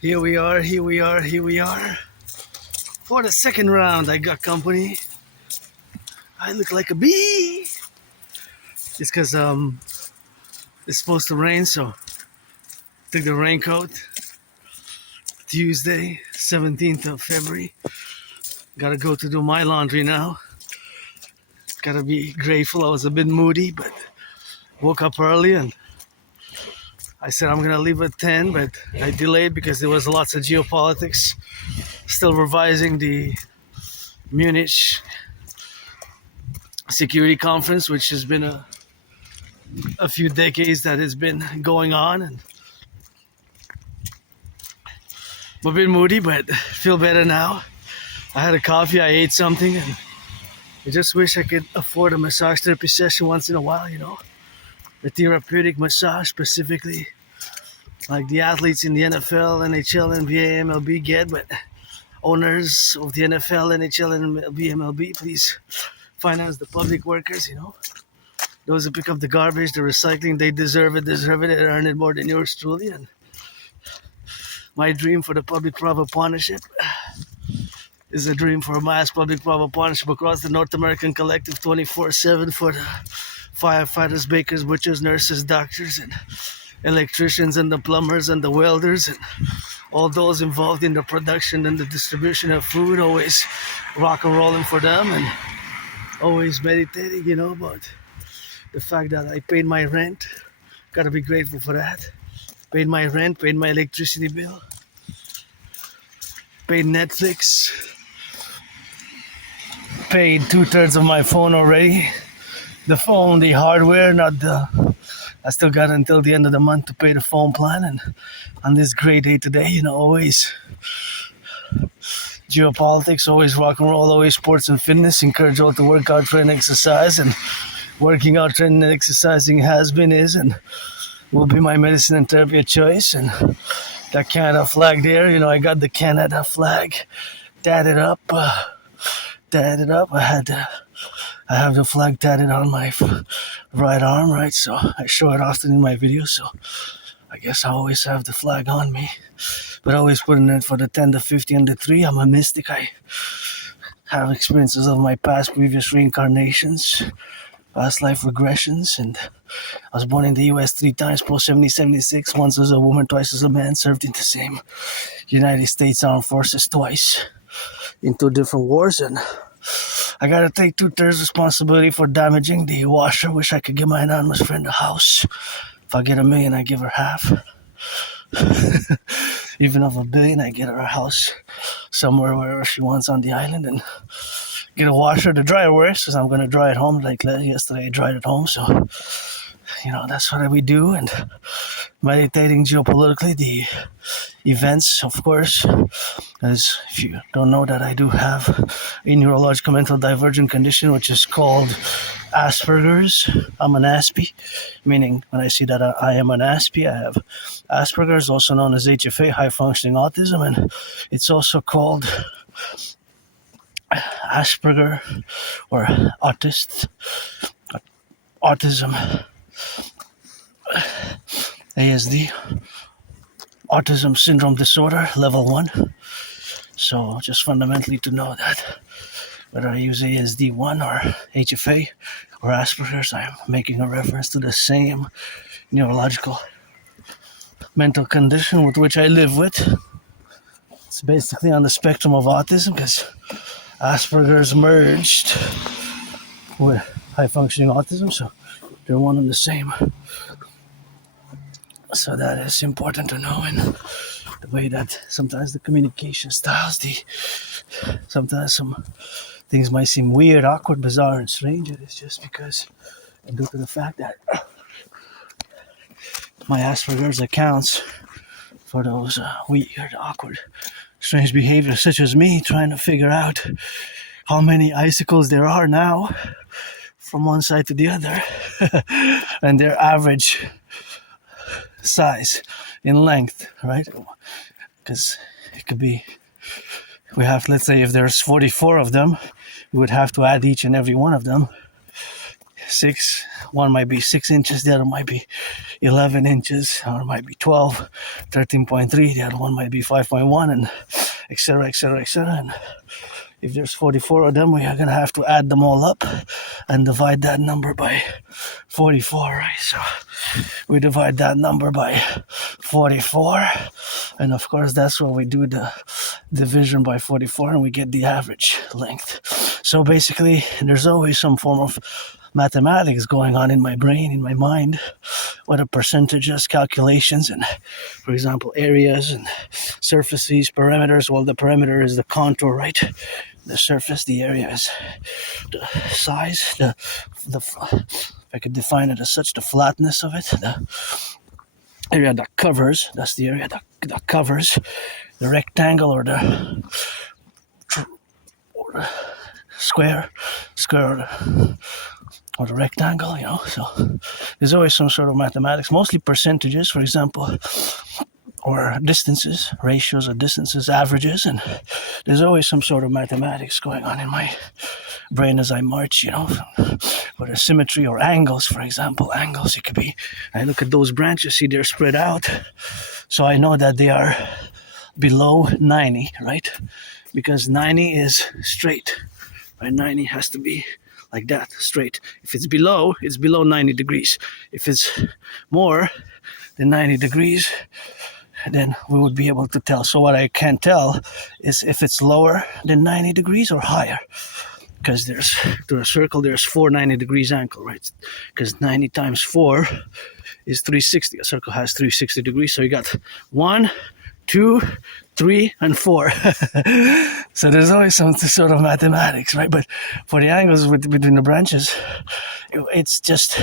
Here we are, here we are, here we are. For the second round, I got company. I look like a bee. It's because it's supposed to rain, so took the raincoat. Tuesday, 17th of February. Gotta go to do my laundry now. Gotta be grateful. I was a bit moody, but woke up early and I said I'm gonna leave at 10, but I delayed because there was lots of geopolitics. Still revising the Munich security conference, which has been a few decades that has been going on, and I'm a bit moody, but feel better now. I had a coffee, I ate something, and I just wish I could afford a massage therapy session once in a while, a therapeutic massage specifically, like the athletes in the NFL, NHL, NBA, MLB get, but owners of the NFL, NHL, MLB, please finance the public workers, those who pick up the garbage, the recycling, they deserve it, they earn it more than yours truly. And my dream for the public-private partnership is a dream for a mass public-private partnership across the North American Collectif 24/7 for the firefighters, bakers, butchers, nurses, doctors, and electricians, and the plumbers, and the welders, and all those involved in the production and the distribution of food, always rock and rolling for them, and always meditating, about the fact that I paid my rent. Gotta be grateful for that. Paid my rent, paid my electricity bill, paid Netflix, paid 2/3 of my phone already. The phone, the hardware, not the. I still got until the end of the month to pay the phone plan, and on this great day today, always geopolitics, always rock and roll, always sports and fitness. Encourage all to work out, train, exercise, and working out, training, and exercising has been, is, and will be my medicine and therapy of choice. And that Canada flag there, I got the Canada flag, tatted up. I have the flag tatted on my right arm, right? So I show it often in my videos. So I guess I always have the flag on me, but always putting it for the 10, the 50, and the 3. I'm a mystic. I have experiences of my past, previous reincarnations, past life regressions, and I was born in the US 3 times, post 76, once as a woman, twice as a man, served in the same United States Armed Forces twice in 2 different wars, and I gotta take 2/3 responsibility for damaging the washer. Wish I could give my anonymous friend a house. If I get $1 million, I give her half. Even of $1 billion, I get her a house somewhere wherever she wants on the island, and get a washer. The dryer works because I'm gonna dry at home. Like yesterday, I dried at home, so that's what we do. And meditating geopolitically, the events, of course, as if you don't know that I do have a neurological mental divergent condition, which is called Asperger's. I'm an Aspie, meaning when I see that I am an Aspie, I have Asperger's, also known as HFA, high functioning autism, and it's also called Asperger or autism, ASD, autism syndrome disorder, level 1. So just fundamentally to know that whether I use ASD1 or HFA or Asperger's, I am making a reference to the same neurological mental condition with which I live with. It's basically on the spectrum of autism, because Asperger's merged with high functioning autism, so they're one and the same. So that is important to know, and the way that sometimes the communication styles, sometimes some things might seem weird, awkward, bizarre, and strange. It is just because, and due to the fact that my Asperger's accounts for those weird, awkward, strange behaviors, such as me trying to figure out how many icicles there are now from one side to the other, and their average size in length, right? Because it could be, let's say if there's 44 of them, we would have to add each and every one of them one might be 6 inches, the other might be 11 inches, or it might be 12, 13.3, the other one might be 5.1, and etc., etc., etc. And if there's 44 of them, we are going to have to add them all up and divide that number by 44, right? So we divide that number by 44, and of course that's where we do the division by 44, and we get the average length. So basically, there's always some form of mathematics going on in my brain, in my mind, whether percentages, calculations, and, for example, areas and surfaces, perimeters. Well, the perimeter is the contour, right? The surface, the area is the size, if I could define it as such, the flatness of it, the area that covers, that's the area that covers the rectangle or the square or the rectangle, you know. So there's always some sort of mathematics, mostly percentages, for example, or distances, ratios of distances, averages, and there's always some sort of mathematics going on in my brain as I march, you know, whether symmetry or angles, for example. Angles, it could be, I look at those branches, see they're spread out, so I know that they are below 90, right? Because 90 is straight, right? 90 has to be like that, straight. If it's below 90 degrees. If it's more than 90 degrees, then we would be able to tell. So what I can tell is if it's lower than 90 degrees or higher. Because to a circle, there's 4 90 degrees angle, right? Because 90 times 4 is 360. A circle has 360 degrees. So you got 1, 2, 3, and 4. So there's always some sort of mathematics, right? But for the angles between the branches, it's just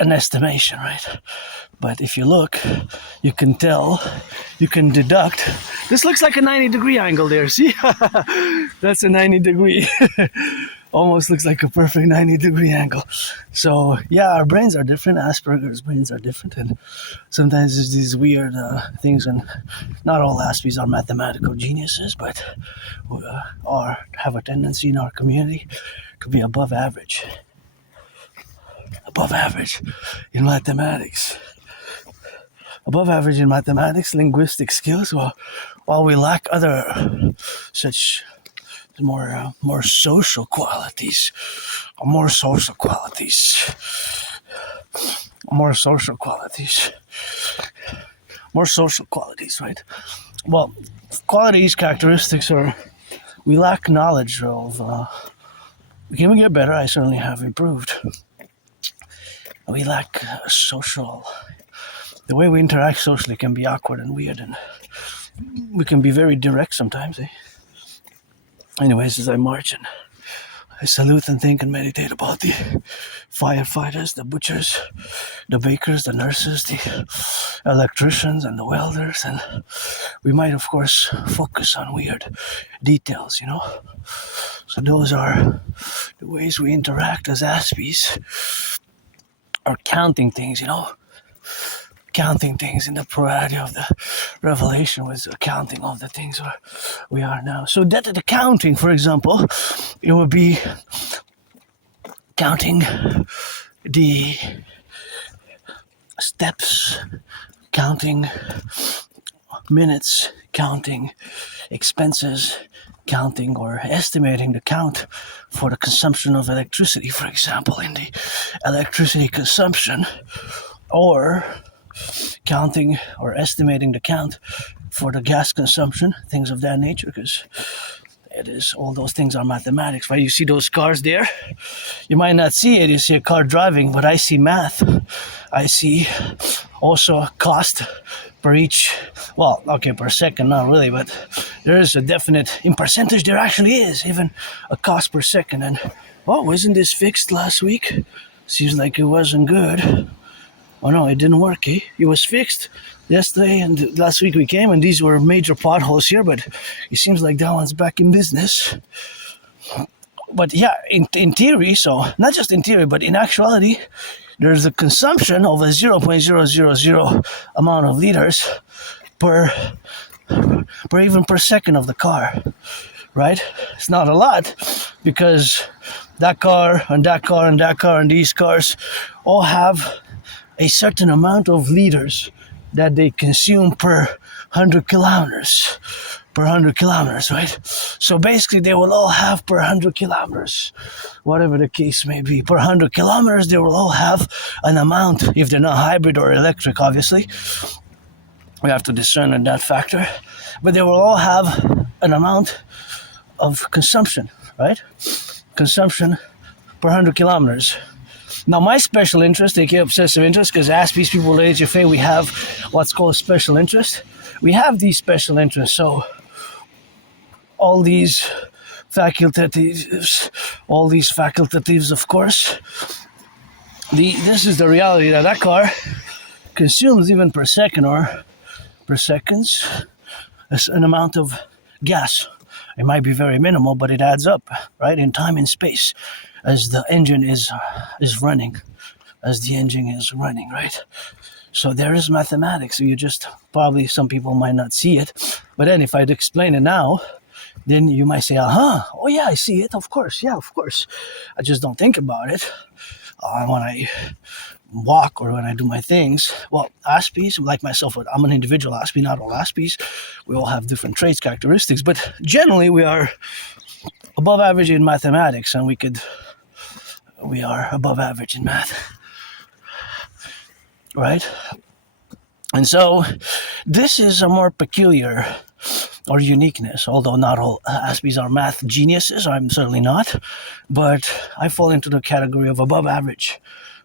an estimation, right? But if you look, you can tell, you can deduct. This looks like a 90-degree angle there, see? That's a 90-degree. Almost looks like a perfect 90-degree angle. So, yeah, our brains are different. Asperger's brains are different. And sometimes there's these weird things, and not all Aspies are mathematical geniuses, but have a tendency in our community to be above average. Above average in mathematics. Above average in mathematics, linguistic skills, while we lack other such more social qualities. More social qualities, right? Well, qualities, characteristics, or we lack knowledge of. We can get better. I certainly have improved. We lack social. The way we interact socially can be awkward and weird, and we can be very direct sometimes. Anyways, as I march and I salute and think and meditate about the firefighters, the butchers, the bakers, the nurses, the electricians, and the welders, and we might, of course, focus on weird details, you know. So those are the ways we interact as Aspies. Or counting things, you know. Counting things in the plurality of the revelation was accounting of the things where we are now. So that the counting, for example, it would be counting the steps, counting minutes, counting expenses, counting or estimating the count for the consumption of electricity, for example, in the electricity consumption, or counting or estimating the count for the gas consumption, things of that nature, because it is, all those things are mathematics, right? You see those cars there? You might not see it, you see a car driving, but I see math. I see also cost per each, well, okay, per second, not really, but there is a definite, in percentage, there actually is even a cost per second. And, oh, wasn't this fixed last week? Seems like it wasn't good. Oh no, it didn't work, eh? It was fixed yesterday, and last week we came, and these were major potholes here, but it seems like that one's back in business. But yeah, in theory, so not just in theory, but in actuality, there's a consumption of a 0.000 amount of liters per second of the car, right? It's not a lot, because that car and that car and that car and these cars all have a certain amount of liters that they consume per 100 kilometers. Per 100 kilometers, right? So basically they will all have per 100 kilometers, whatever the case may be. Per 100 kilometers, they will all have an amount, if they're not hybrid or electric, obviously. We have to discern on that factor. But they will all have an amount of consumption, right? Consumption per 100 kilometers. Now, my special interest, aka obsessive interest, because Aspiesque people at HFA, we have what's called special interest. We have these special interests, so all these facultatives, of course. This is the reality that car consumes even per second or per seconds an amount of gas. It might be very minimal, but it adds up, right, in time and space as the engine is running, right? So there is mathematics. So you just probably, some people might not see it, but then if I'd explain it now, then you might say, oh yeah, I see it, of course, yeah, of course. I just don't think about it when I walk or when I do my things. Well, Aspies, like myself, I'm an individual Aspie, not all Aspies. We all have different traits, characteristics, but generally we are above average in mathematics, and we are above average in math, right? And so this is a more peculiar or uniqueness, although not all Aspies are math geniuses. I'm certainly not, but I fall into the category of above average,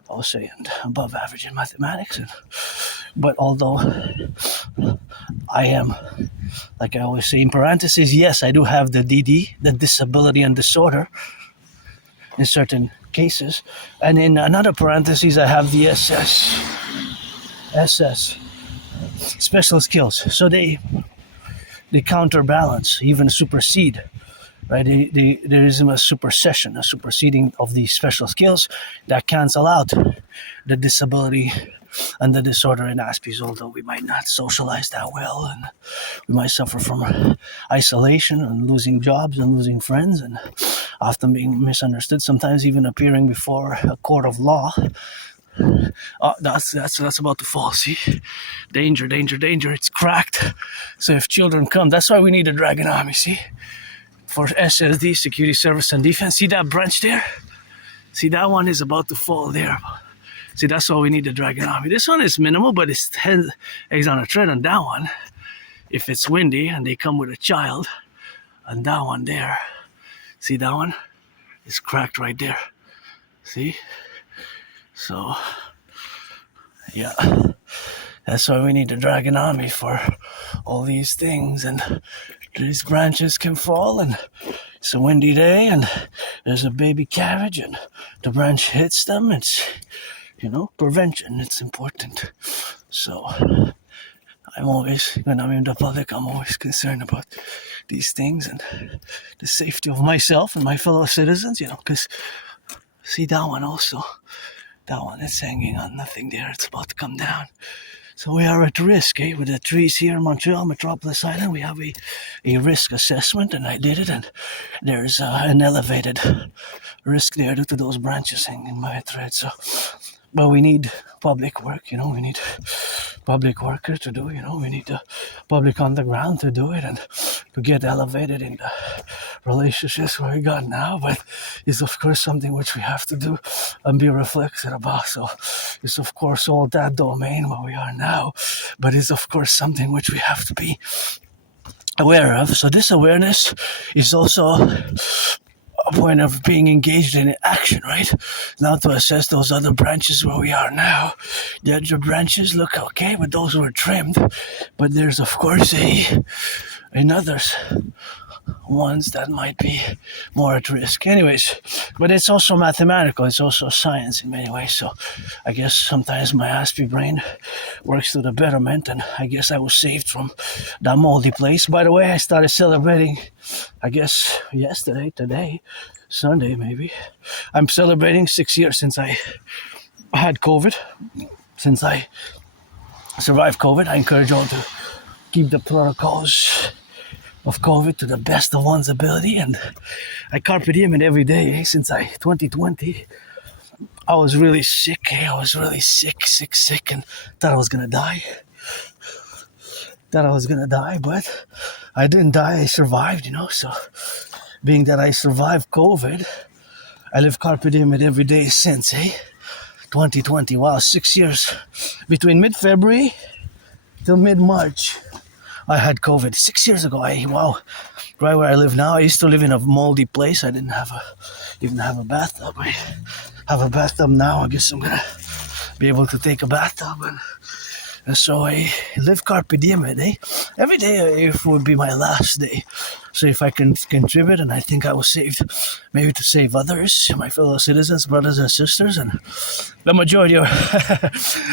I'll say, and above average in mathematics. But although I am, like I always say in parentheses, yes, I do have the dedie, the disability and disorder in certain cases, and in another parentheses I have the SS, special skills. So they counterbalance, even supersede, right? There is a supersession, a superseding of these special skills that cancel out the disability and the disorder in Aspies, although we might not socialize that well, and we might suffer from isolation and losing jobs and losing friends and often being misunderstood, sometimes even appearing before a court of law. That's about to fall. See, danger! It's cracked. So if children come, that's why we need a Dragon Army. See, for SSD, security, service, and defense. See that branch there? See, that one is about to fall there. See, that's why we need the Dragon Army. This one is minimal, but it's eggs on a thread on that one. If it's windy and they come with a child, and that one there. See, that one is cracked right there. See? So, yeah, that's why we need the Dragon Army for all these things. And these branches can fall, and it's a windy day, and there's a baby carriage, and the branch hits them. It's, prevention. It's important. So, I'm always, when I'm in the public, I'm always concerned about these things and the safety of myself and my fellow citizens, because see that one also. That one is hanging on nothing there. It's about to come down. So we are at risk, with the trees here in Montreal, Metropolis Island. We have a risk assessment, and I did it, and there's an elevated risk there due to those branches hanging by a thread. So, but we need public work, we need public workers to do, we need the public on the ground to do it and to get elevated in the relationships where we got now. But it's of course something which we have to do and be reflected about. So it's of course all that domain where we are now, but it's of course something which we have to be aware of. So this awareness is also a point of being engaged in action, right? Now to assess those other branches where we are now. The other branches look okay, but those were trimmed. But there's of course another ones that might be more at risk. Anyways, but it's also mathematical. It's also science in many ways. So I guess sometimes my Aspie brain works to the betterment, and I guess I was saved from that moldy place. By the way, I started celebrating, I guess today, Sunday maybe. I'm celebrating 6 years since I had COVID, since I survived COVID. I encourage all to keep the protocols of COVID to the best of one's ability, and I carpe diem it every day since 2020. I was really sick. I was really sick, and thought I was gonna die. But I didn't die. I survived, So, being that I survived COVID, I live carpe diem it every day since, 2020. Wow, 6 years. Between mid-February till mid-March, I had COVID. 6 years ago. Wow. Right where I live now. I used to live in a moldy place. I didn't even have a bathtub. I have a bathtub now. I guess I'm gonna be able to take a bathtub, and so I live carpe diem, Every day it would be my last day. So if I can contribute, and I think I will maybe to save others, my fellow citizens, brothers and sisters, and the majority of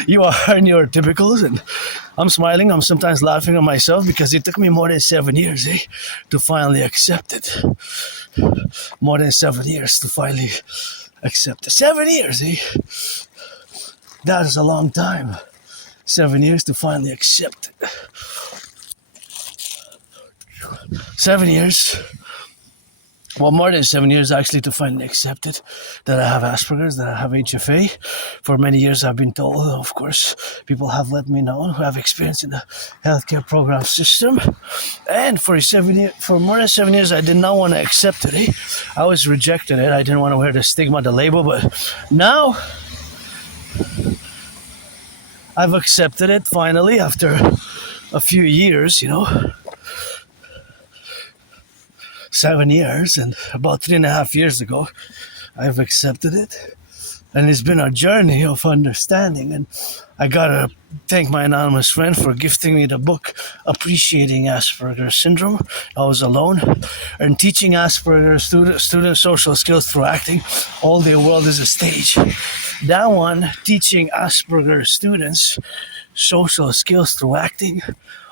you are in your typicals, and I'm smiling. I'm sometimes laughing at myself because it took me more than 7 years, to finally accept it. More than 7 years to finally accept it. 7 years, That is a long time. 7 years to finally accept it. 7 years. Well, more than 7 years actually to finally accept it, that I have Asperger's, that I have HFA. For many years I've been told, of course, people have let me know who have experience in the healthcare program system. And for more than 7 years I did not want to accept it. I was rejecting it. I didn't want to wear the stigma, the label, but now I've accepted it finally after a few years, 7 years, and about 3.5 years ago, I've accepted it. And it's been a journey of understanding, and I gotta thank my anonymous friend for gifting me the book Appreciating Asperger's Syndrome. I was alone, and teaching Asperger's students social skills through acting. All their world is a stage. That one, teaching Asperger's students social skills through acting.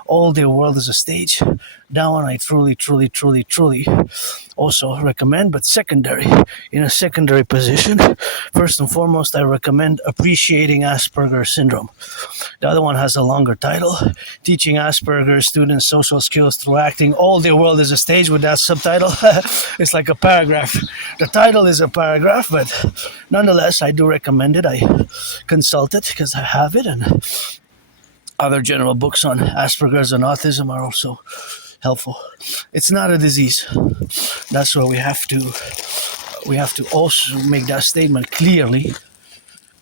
All their world is a stage. That one I truly also recommend, but in a secondary position. First and foremost, I recommend Appreciating Asperger's Syndrome. The other one has a longer title, Teaching Asperger's Students Social Skills Through Acting. All their world is a stage, with that subtitle. It's like a paragraph. The title is a paragraph, but nonetheless, I do recommend it. I consult it because I have it, and other general books on Asperger's and autism are also helpful. It's not a disease. That's why we have to also make that statement clearly,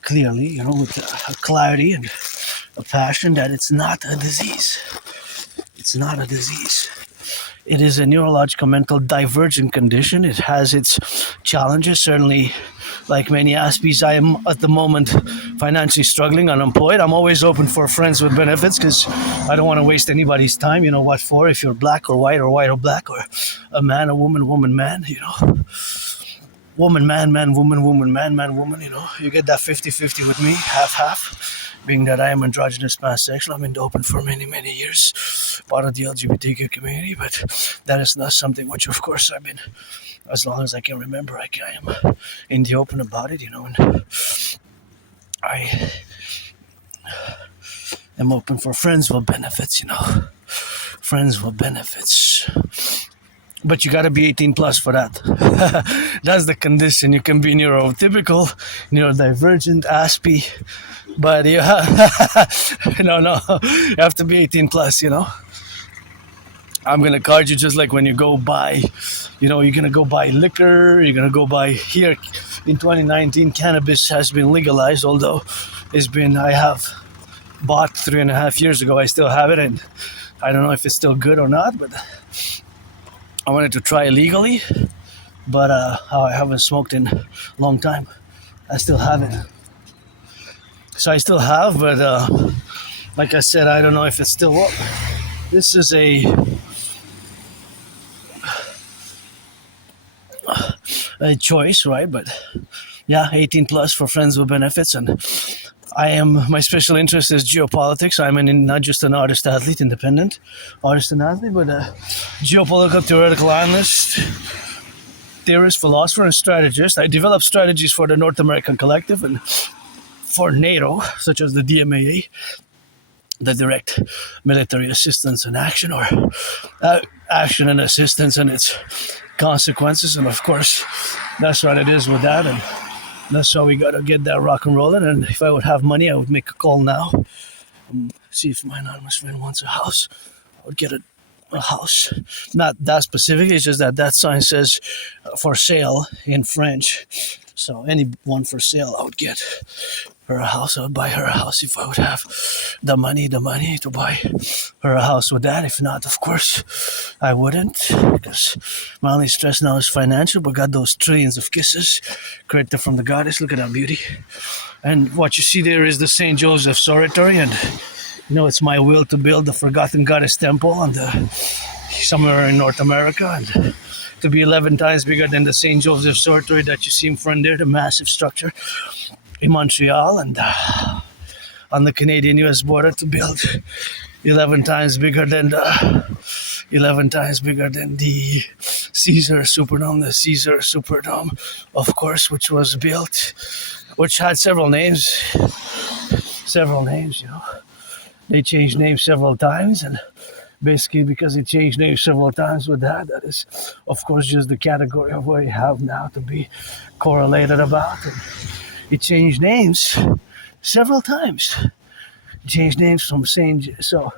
with a clarity and a passion, that it's not a disease. It's not a disease. It is a neurological mental divergent condition. It has its challenges, certainly. Like many Aspies, I am at the moment financially struggling, unemployed. I'm always open for friends with benefits because I don't want to waste anybody's time. What for? If you're black or white or black, or a man, a woman, man, woman, man, woman, man, woman, you get that 50-50 with me, half. Being that I am androgynous pansexual, I've been open for many, many years, part of the LGBTQ community, but that is not something which, of course, I've been, as long as I can remember, I am in the open about it, and I am open for friends with benefits, friends with benefits. But you got to be 18 plus for that. That's the condition. You can be neurotypical, neurodivergent, Aspie, but you you have to be 18 plus, I'm going to card you just like when you go buy, you're going to go buy liquor, you're going to go buy here. In 2019, cannabis has been legalized, although I have bought 3.5 years ago. I still have it, and I don't know if it's still good or not, but I wanted to try it legally, but I haven't smoked in a long time. I still have it. So I still have, but like I said, I don't know if it's still up. This is a choice, right? But yeah, 18 plus for friends with benefits, and my special interest is geopolitics. I'm not just an artist-athlete, independent artist and athlete, but a geopolitical theoretical analyst, theorist, philosopher, and strategist. I develop strategies for the North American Collectif and for NATO, such as the DMAA, the direct military assistance and action, or action and assistance and its consequences. And of course, that's what it is with that. And that's how we got to get that rock and rolling. And if I would have money, I would make a call now. See if my anonymous friend wants a house. I would get a house. Not that specific, it's just that sign says for sale in French. So anyone for sale, I would get her a house. I would buy her a house if I would have the money to buy her a house with that. If not, of course, I wouldn't, because my only stress now is financial, but got those trillions of kisses created from the goddess. Look at that beauty. And what you see there is the St. Joseph's Oratory, and you know, it's my will to build the Forgotten Goddess Temple somewhere in North America, and to be 11 times bigger than the St. Joseph's Oratory that you see in front there, the massive structure in Montreal, and on the Canadian-US border, to build 11 times bigger than the Caesar Superdome, the Caesar Superdome, of course, which had several names, you know. They changed names several times, and basically because they changed names several times with that is, of course, just the category of what you have now to be correlated about. And it changed names several times. It changed names from so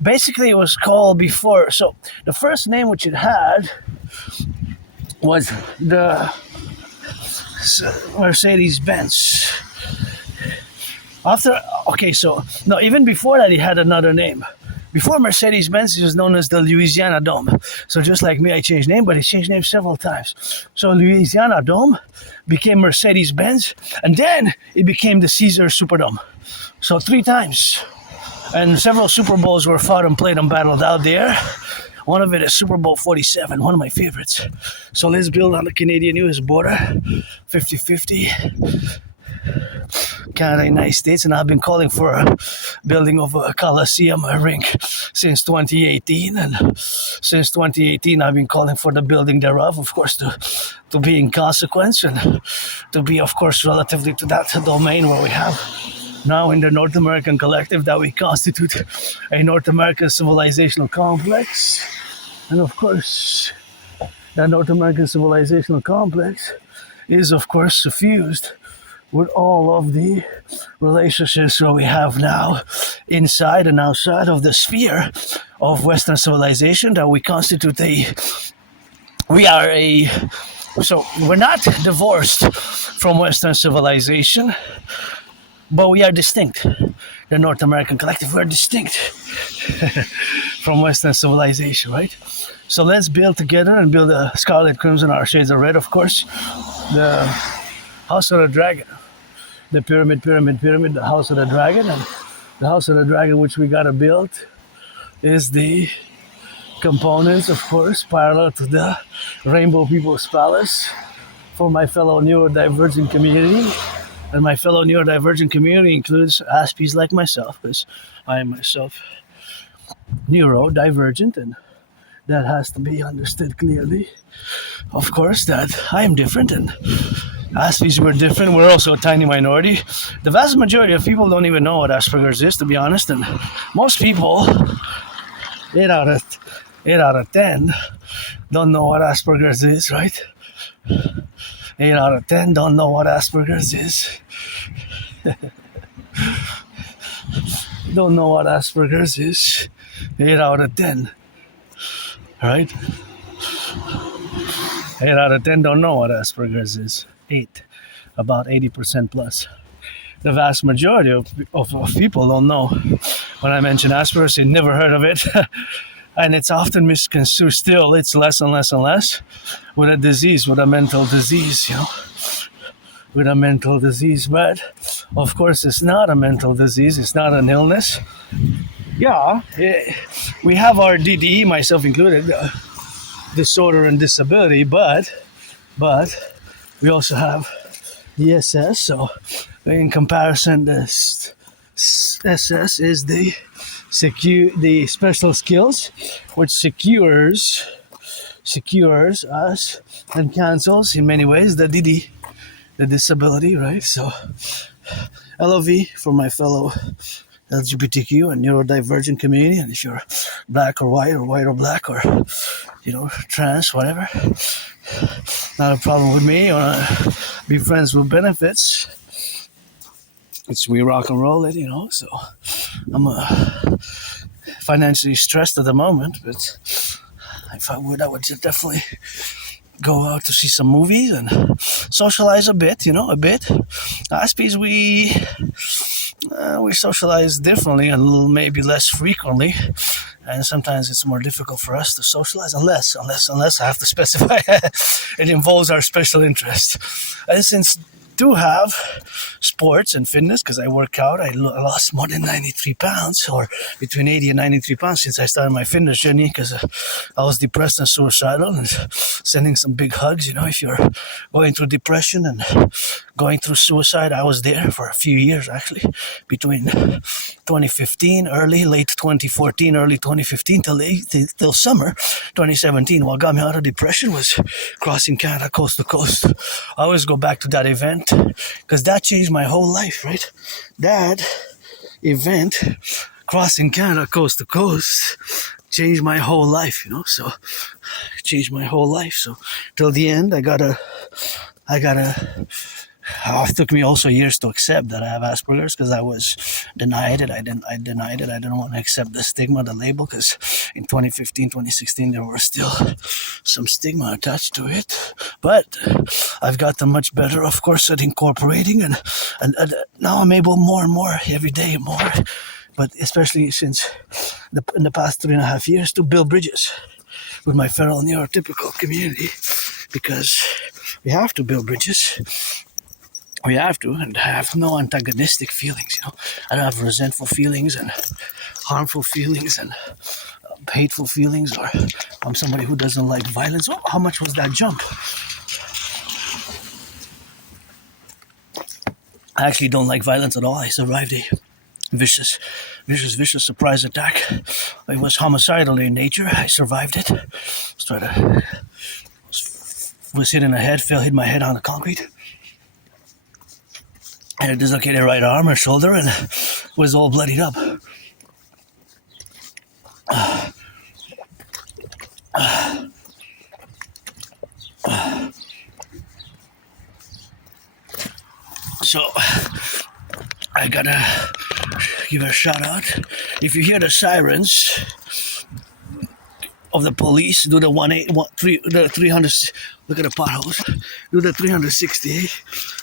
basically it was called before. So the first name which it had was the Mercedes-Benz. Even before that, he had another name. Before Mercedes-Benz, he was known as the Louisiana Dome. So just like me, I changed name, but he changed name several times. So Louisiana Dome became Mercedes-Benz, and then it became the Caesar Superdome. So 3 times. And several Super Bowls were fought and played and battled out there. One of it is Super Bowl 47, one of my favorites. So let's build on the Canadian-US border, 50-50. Canada, United States, and I've been calling for a building of a Coliseum, a rink, since 2018. And since 2018, I've been calling for the building thereof, of course, to be in consequence, and to be, of course, relatively to that domain where we have now in the North American Collective that we constitute a North American civilizational complex. And of course, that North American civilizational complex is, of course, suffused with all of the relationships that we have now inside and outside of the sphere of Western civilization that we constitute so we're not divorced from Western civilization, but we are distinct. The North American Collective, we're distinct from Western civilization, right? So let's build together and build a Scarlet Crimson, our shades of red, of course. The House of the Dragon, the pyramid, the House of the Dragon. And the House of the Dragon, which we gotta build, is the components, of course, parallel to the Rainbow People's Palace for my fellow neurodivergent community. And my fellow neurodivergent community includes Aspies like myself, because I am myself neurodivergent, and that has to be understood clearly. Of course, that I am different, and Aspies were different. We're also a tiny minority. The vast majority of people don't even know what Asperger's is, to be honest, and most people, 8 out of 10, don't know what Asperger's is, right? 8 out of 10 don't know what Asperger's is. Don't know what Asperger's is. 8 out of 10. Right? 8 out of 10 don't know what Asperger's is. 8. About 80% plus. The vast majority of people don't know. When I mention Asperger's, they never heard of it. And it's often misconstrued still. It's less and less and less with a disease, with a mental disease, with a mental disease. But of course, it's not a mental disease. It's not an illness. Yeah, we have our dedie, myself included, disorder and disability, but we also have the SS. So in comparison, the SS is the special skills, which secures us and cancels in many ways the dedie, the disability, right? So LOV for my fellow LGBTQ and neurodivergent community, and if you're black or white or black or trans, whatever, not a problem with me. Or be friends with benefits. We rock and roll it, So I'm financially stressed at the moment, but if I would definitely go out to see some movies and socialize a bit, a bit. Aspies, we socialize differently and maybe less frequently, and sometimes it's more difficult for us to socialize unless I have to specify it involves our special interest. And since do have sports and fitness, because I work out, I lost more than 93 pounds, or between 80 and 93 pounds since I started my fitness journey, because I was depressed and suicidal, and sending some big hugs. If you're going through depression and going through suicide, I was there for a few years, actually, between 2015, late 2014, early 2015 till summer 2017. What got me out of depression was crossing Canada coast to coast. I always go back to that event because that changed my whole life, right? That event, crossing Canada coast to coast, changed my whole life, So changed my whole life. So till the end, I gotta. It took me also years to accept that I have Asperger's, because I was denied it. I denied it. I didn't want to accept the stigma, the label, because in 2015, 2016, there was still some stigma attached to it. But I've gotten much better, of course, at incorporating, and now I'm able more and more, every day more, but especially since in the past 3.5 years, to build bridges with my feral neurotypical community, because we have to build bridges. We have to, and I have no antagonistic feelings, I don't have resentful feelings and harmful feelings and hateful feelings, or I'm somebody who doesn't like violence. Oh, how much was that jump? I actually don't like violence at all. I survived a vicious surprise attack. It was homicidal in nature. I survived it. Was hit in the head, hit my head on the concrete. And a dislocated right arm or shoulder, and was all bloodied up. So I gotta give a shout out. If you hear the sirens of the police, do the 300. Look at the potholes. Do the 360.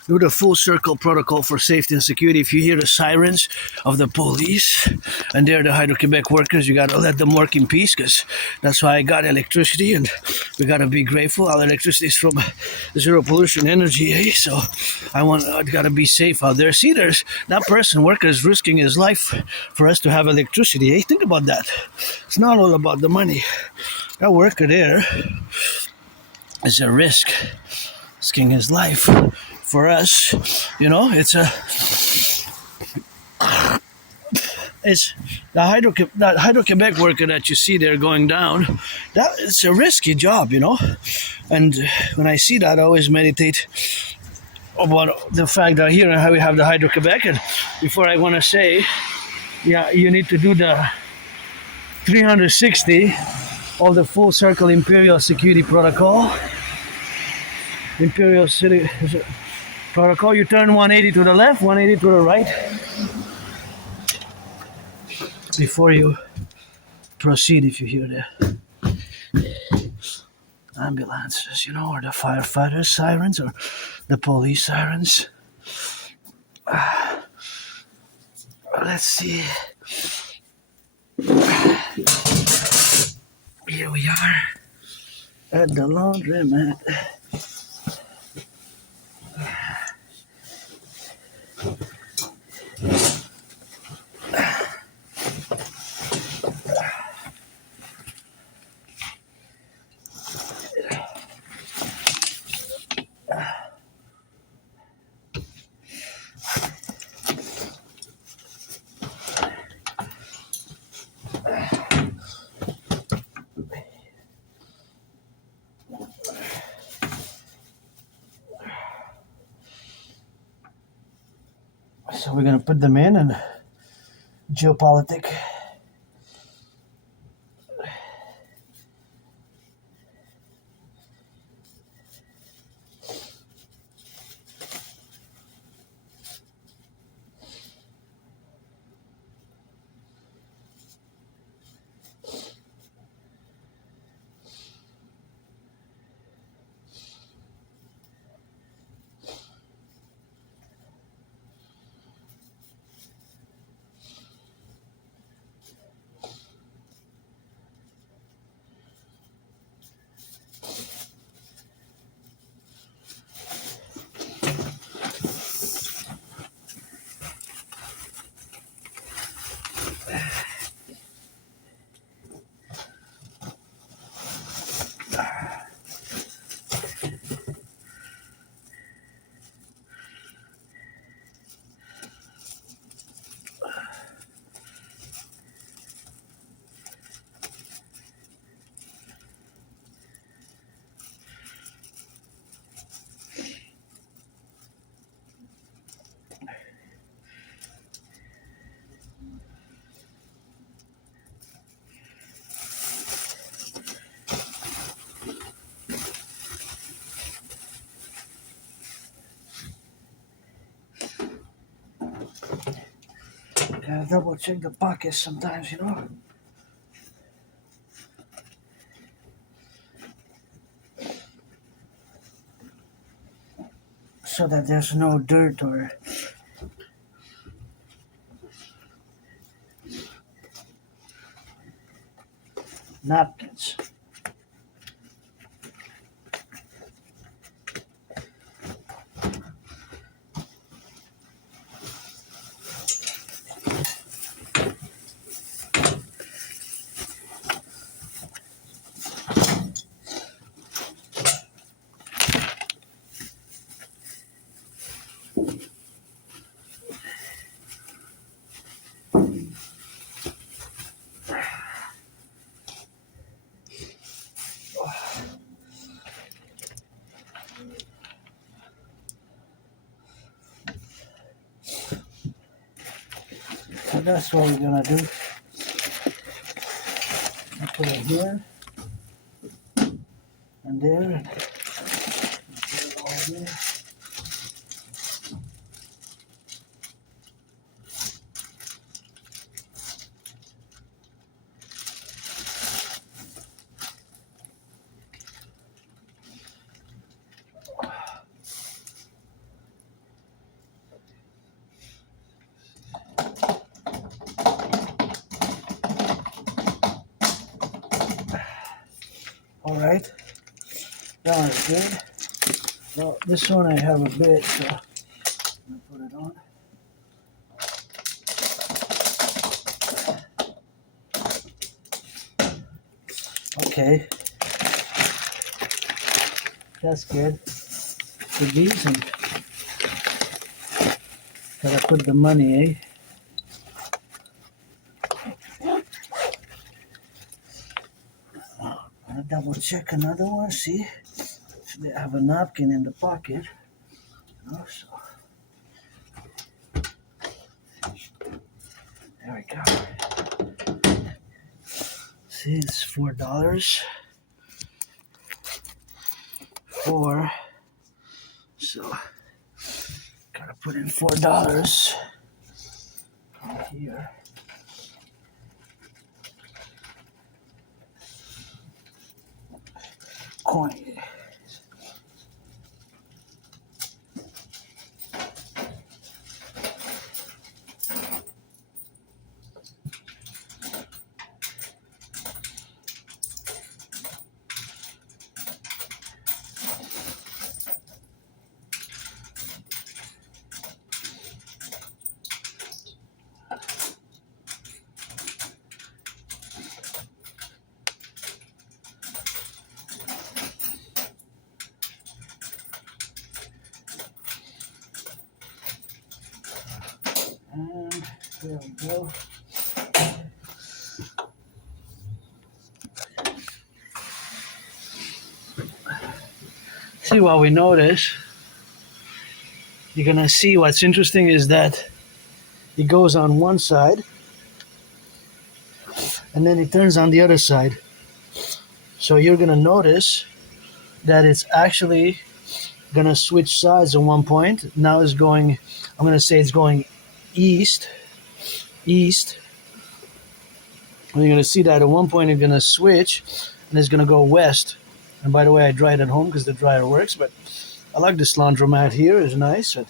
Do the full circle protocol for safety and security. If you hear the sirens of the police and they're the Hydro-Quebec workers, you gotta let them work in peace, because that's why I got electricity, and we gotta be grateful. All electricity is from zero pollution energy, So I gotta be safe out there. See, there's that worker is risking his life for us to have electricity, Think about that. It's not all about the money. That worker there is a risking his life for us. It's the Hydro-Quebec worker that you see there going down. It's a risky job, And when I see that, I always meditate about the fact that here we have the Hydro-Quebec, and before I want to say, you need to do the 360, all the full circle imperial security protocol. Imperial City protocol. You turn 180 to the left, 180 to the right before you proceed. If you hear the ambulances, or the firefighters sirens, or the police sirens. Let's see. Here we are at the laundromat. So we're gonna put them in and geopolitic. Gotta double check the pockets sometimes, you know. So that there's no dirt or napkins. So that's what we're gonna do. I put it here and there and put it all here. All right, that one's good. Well, this one I have a bit, so I'm gonna put it on. Okay, that's good. For decent. Gotta put the money, eh? I'll double check another one, see? Should I have a napkin in the pocket? Oh, so. There we go. See, it's $4. 4. So, gotta put in $4 here. Coin. And there we go. See what we notice. You're gonna see what's interesting is that it goes on one side and then it turns on the other side. So you're gonna notice that it's actually gonna switch sides at one point. Now it's going, I'm gonna say it's going east. And you're gonna see that at one point it's gonna switch and it's gonna go west. And by the way, I dry it at home because the dryer works, but I like this laundromat here, it's nice. But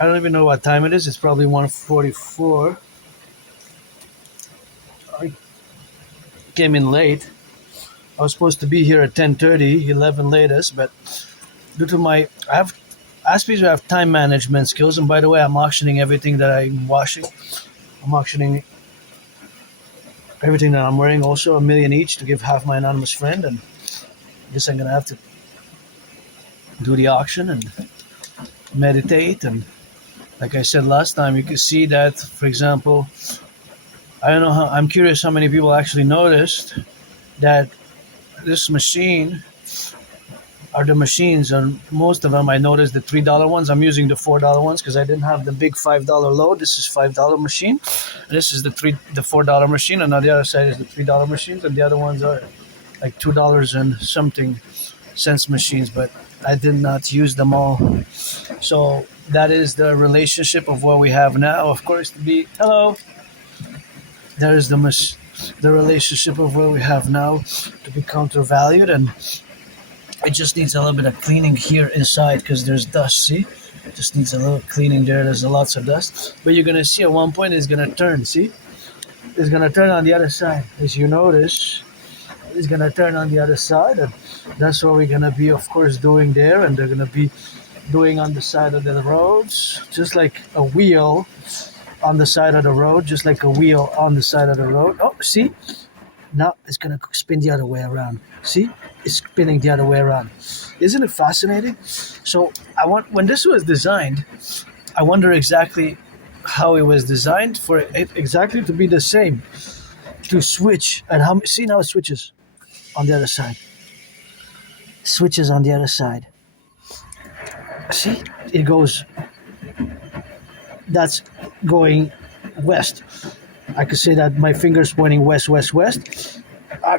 I don't even know what time it is. It's probably 1:44. I came in late. I was supposed to be here at 10:30, 11 latest, but due to I have Aspiesque, I have time management skills. And by the way, I'm auctioning everything that I'm washing. I'm auctioning everything that I'm wearing, also $1 million each to give half my anonymous friend. And I guess I'm gonna have to do the auction and meditate. And like I said last time, you can see that, for example, I don't know how, I'm curious how many people actually noticed that this machine are the machines, and most of them I noticed the $3 ones. I'm using the $4 ones because I didn't have the big $5 load. This is $5 machine. This is the $4 machine, and on the other side is the $3 machines, and the other ones are like $2 and something cents machines, but I did not use them all. So that is the relationship of what we have now. Of course, to be there is the relationship of what we have now to be countervalued, and it just needs a little bit of cleaning here inside because there's dust. See, it just needs a little cleaning there. There's lots of dust, but you're gonna see at one point it's gonna turn. See, it's gonna turn on the other side. As you notice, it's gonna turn on the other side, and that's what we're gonna be, of course, doing there. And they're gonna be doing on the side of the roads, just like a wheel on the side of the road, just like a wheel on the side of the road. Oh, see? Now it's gonna spin the other way around. See? It's spinning the other way around. Isn't it fascinating? So when this was designed, I wonder exactly how it was designed for it exactly to be the same, to switch. And how? See, now it switches on the other side. Switches on the other side. See, it goes. That's going west. I could say that my finger's pointing west.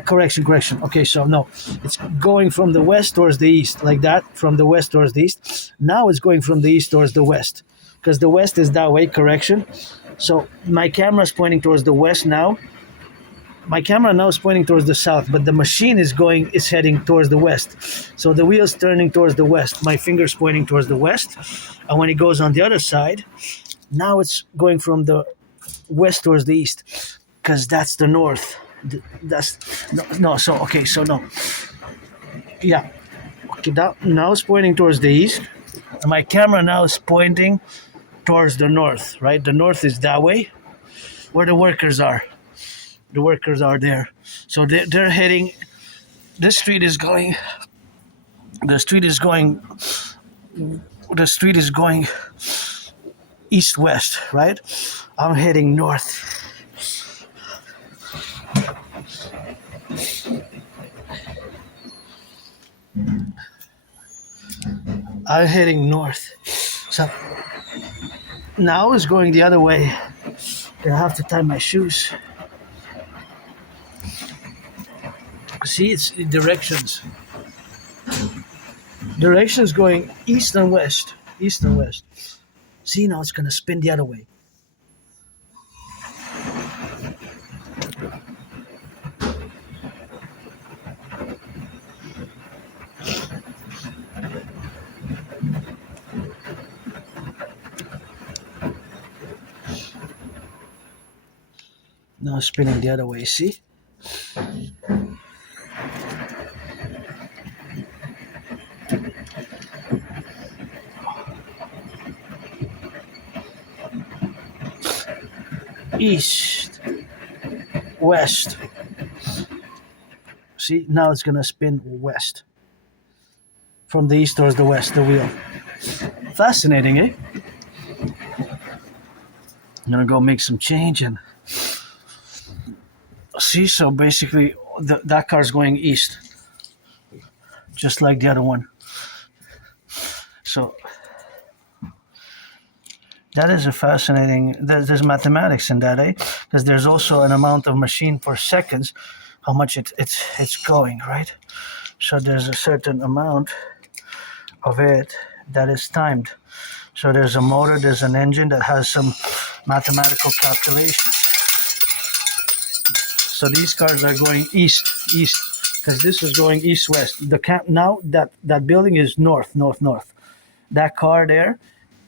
Correction. Okay, so no, it's going from the west towards the east, like that, from the west towards the east. Now it's going from the east towards the west, because the west is that way, correction. So my camera's pointing towards the west now. My camera now is pointing towards the south, but the machine is heading towards the west. So the wheel's turning towards the west. My finger's pointing towards the west. And when it goes on the other side, now it's going from the west towards the east, because that's the north. That's no. So okay. So no. Yeah. Okay. Now it's pointing towards the east, and my camera now is pointing towards the north. Right. The north is that way, where the workers are. The workers are there. So they're heading. This street is going. The street is going east-west, right? I'm heading north. I'm heading north. So now it's going the other way. I have to tie my shoes. See, it's directions. Directions going east and west. See, now it's going to spin the other way. Now spinning the other way, see? East, west. See, now it's gonna spin west. From the east towards the west, the wheel. Fascinating, eh? I'm gonna go make some change and see, so basically that car's going east. Just like the other one. So That is a fascinating. There's mathematics in that, eh? Because there's also an amount of machine per seconds, how much it's going, right? So there's a certain amount of it that is timed. So there's a motor, there's an engine that has some mathematical calculations. So these cars are going east, because this is going east-west. The camp now that building is north. That car there,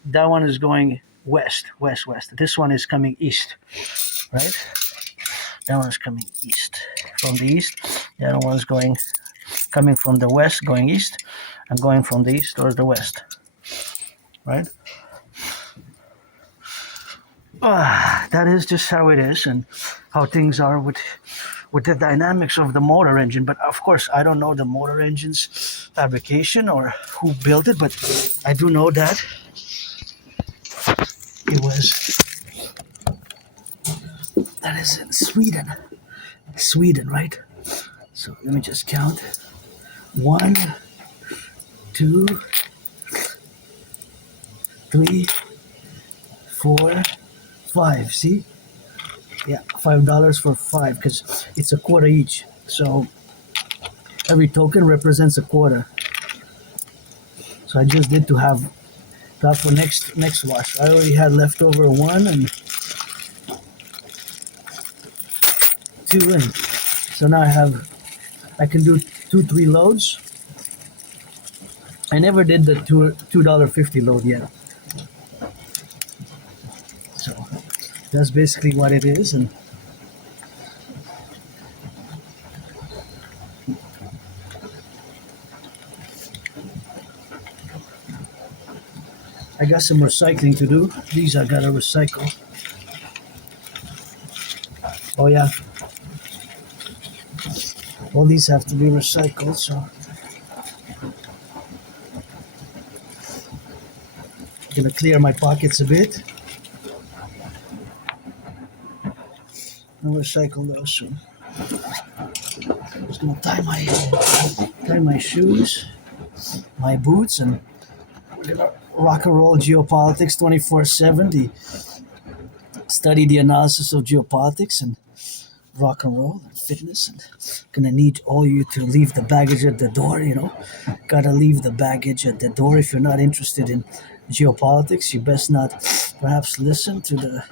that one is going west. This one is coming east, right? That one is coming east. From the east, the other one's coming from the west, going east, and going from the east towards the west, right? That is just how it is, and how things are with the dynamics of the motor engine. But of course, I don't know the motor engine's fabrication or who built it, but I do know that that is in Sweden, right? So let me just count. 1, 2, 3, 4, 5. See? Yeah, $5 for 5, because it's a quarter each. So every token represents a quarter. So I just did to have for next wash. I already had leftover 1 and 2 in. So now I can do 2-3 loads. I never did the $2.50 load yet. So that's basically what it is. And I got some recycling to do. These I gotta recycle. Oh yeah. All these have to be recycled, so I'm gonna clear my pockets a bit and recycle those soon. I'm just gonna tie my shoes, my boots, and we're gonna rock and roll geopolitics 24/7. Study the analysis of geopolitics and rock and roll and fitness, and gonna need all you to leave the baggage at the door. Gotta leave the baggage at the door. If you're not interested in geopolitics, you best not perhaps listen to the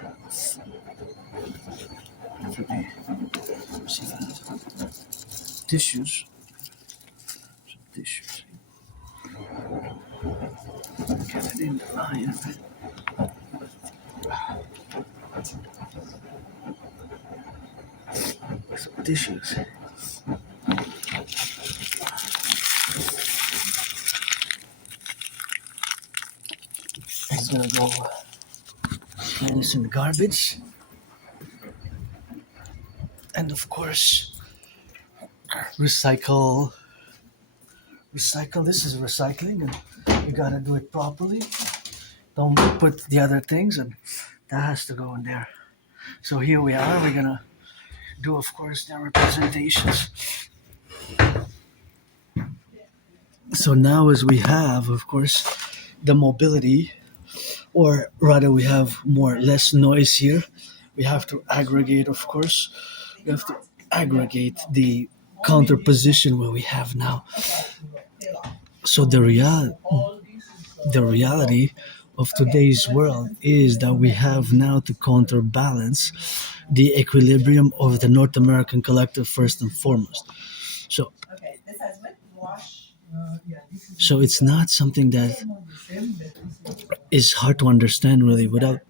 tissues. Get it in the line. Some tissues. It's gonna go minus in the garbage. And of course, recycle. This is recycling, and you gotta do it properly. Don't put the other things, and that has to go in there. So here we are. We're gonna do, of course, the representations. So now, as we have, of course, the mobility, or rather, we have less noise here. We have to aggregate, of course. We have to aggregate the counterposition where we have now. So the reality of today's world is that we have now to counterbalance the equilibrium of the North American collective first and foremost. So it's not something that is hard to understand really without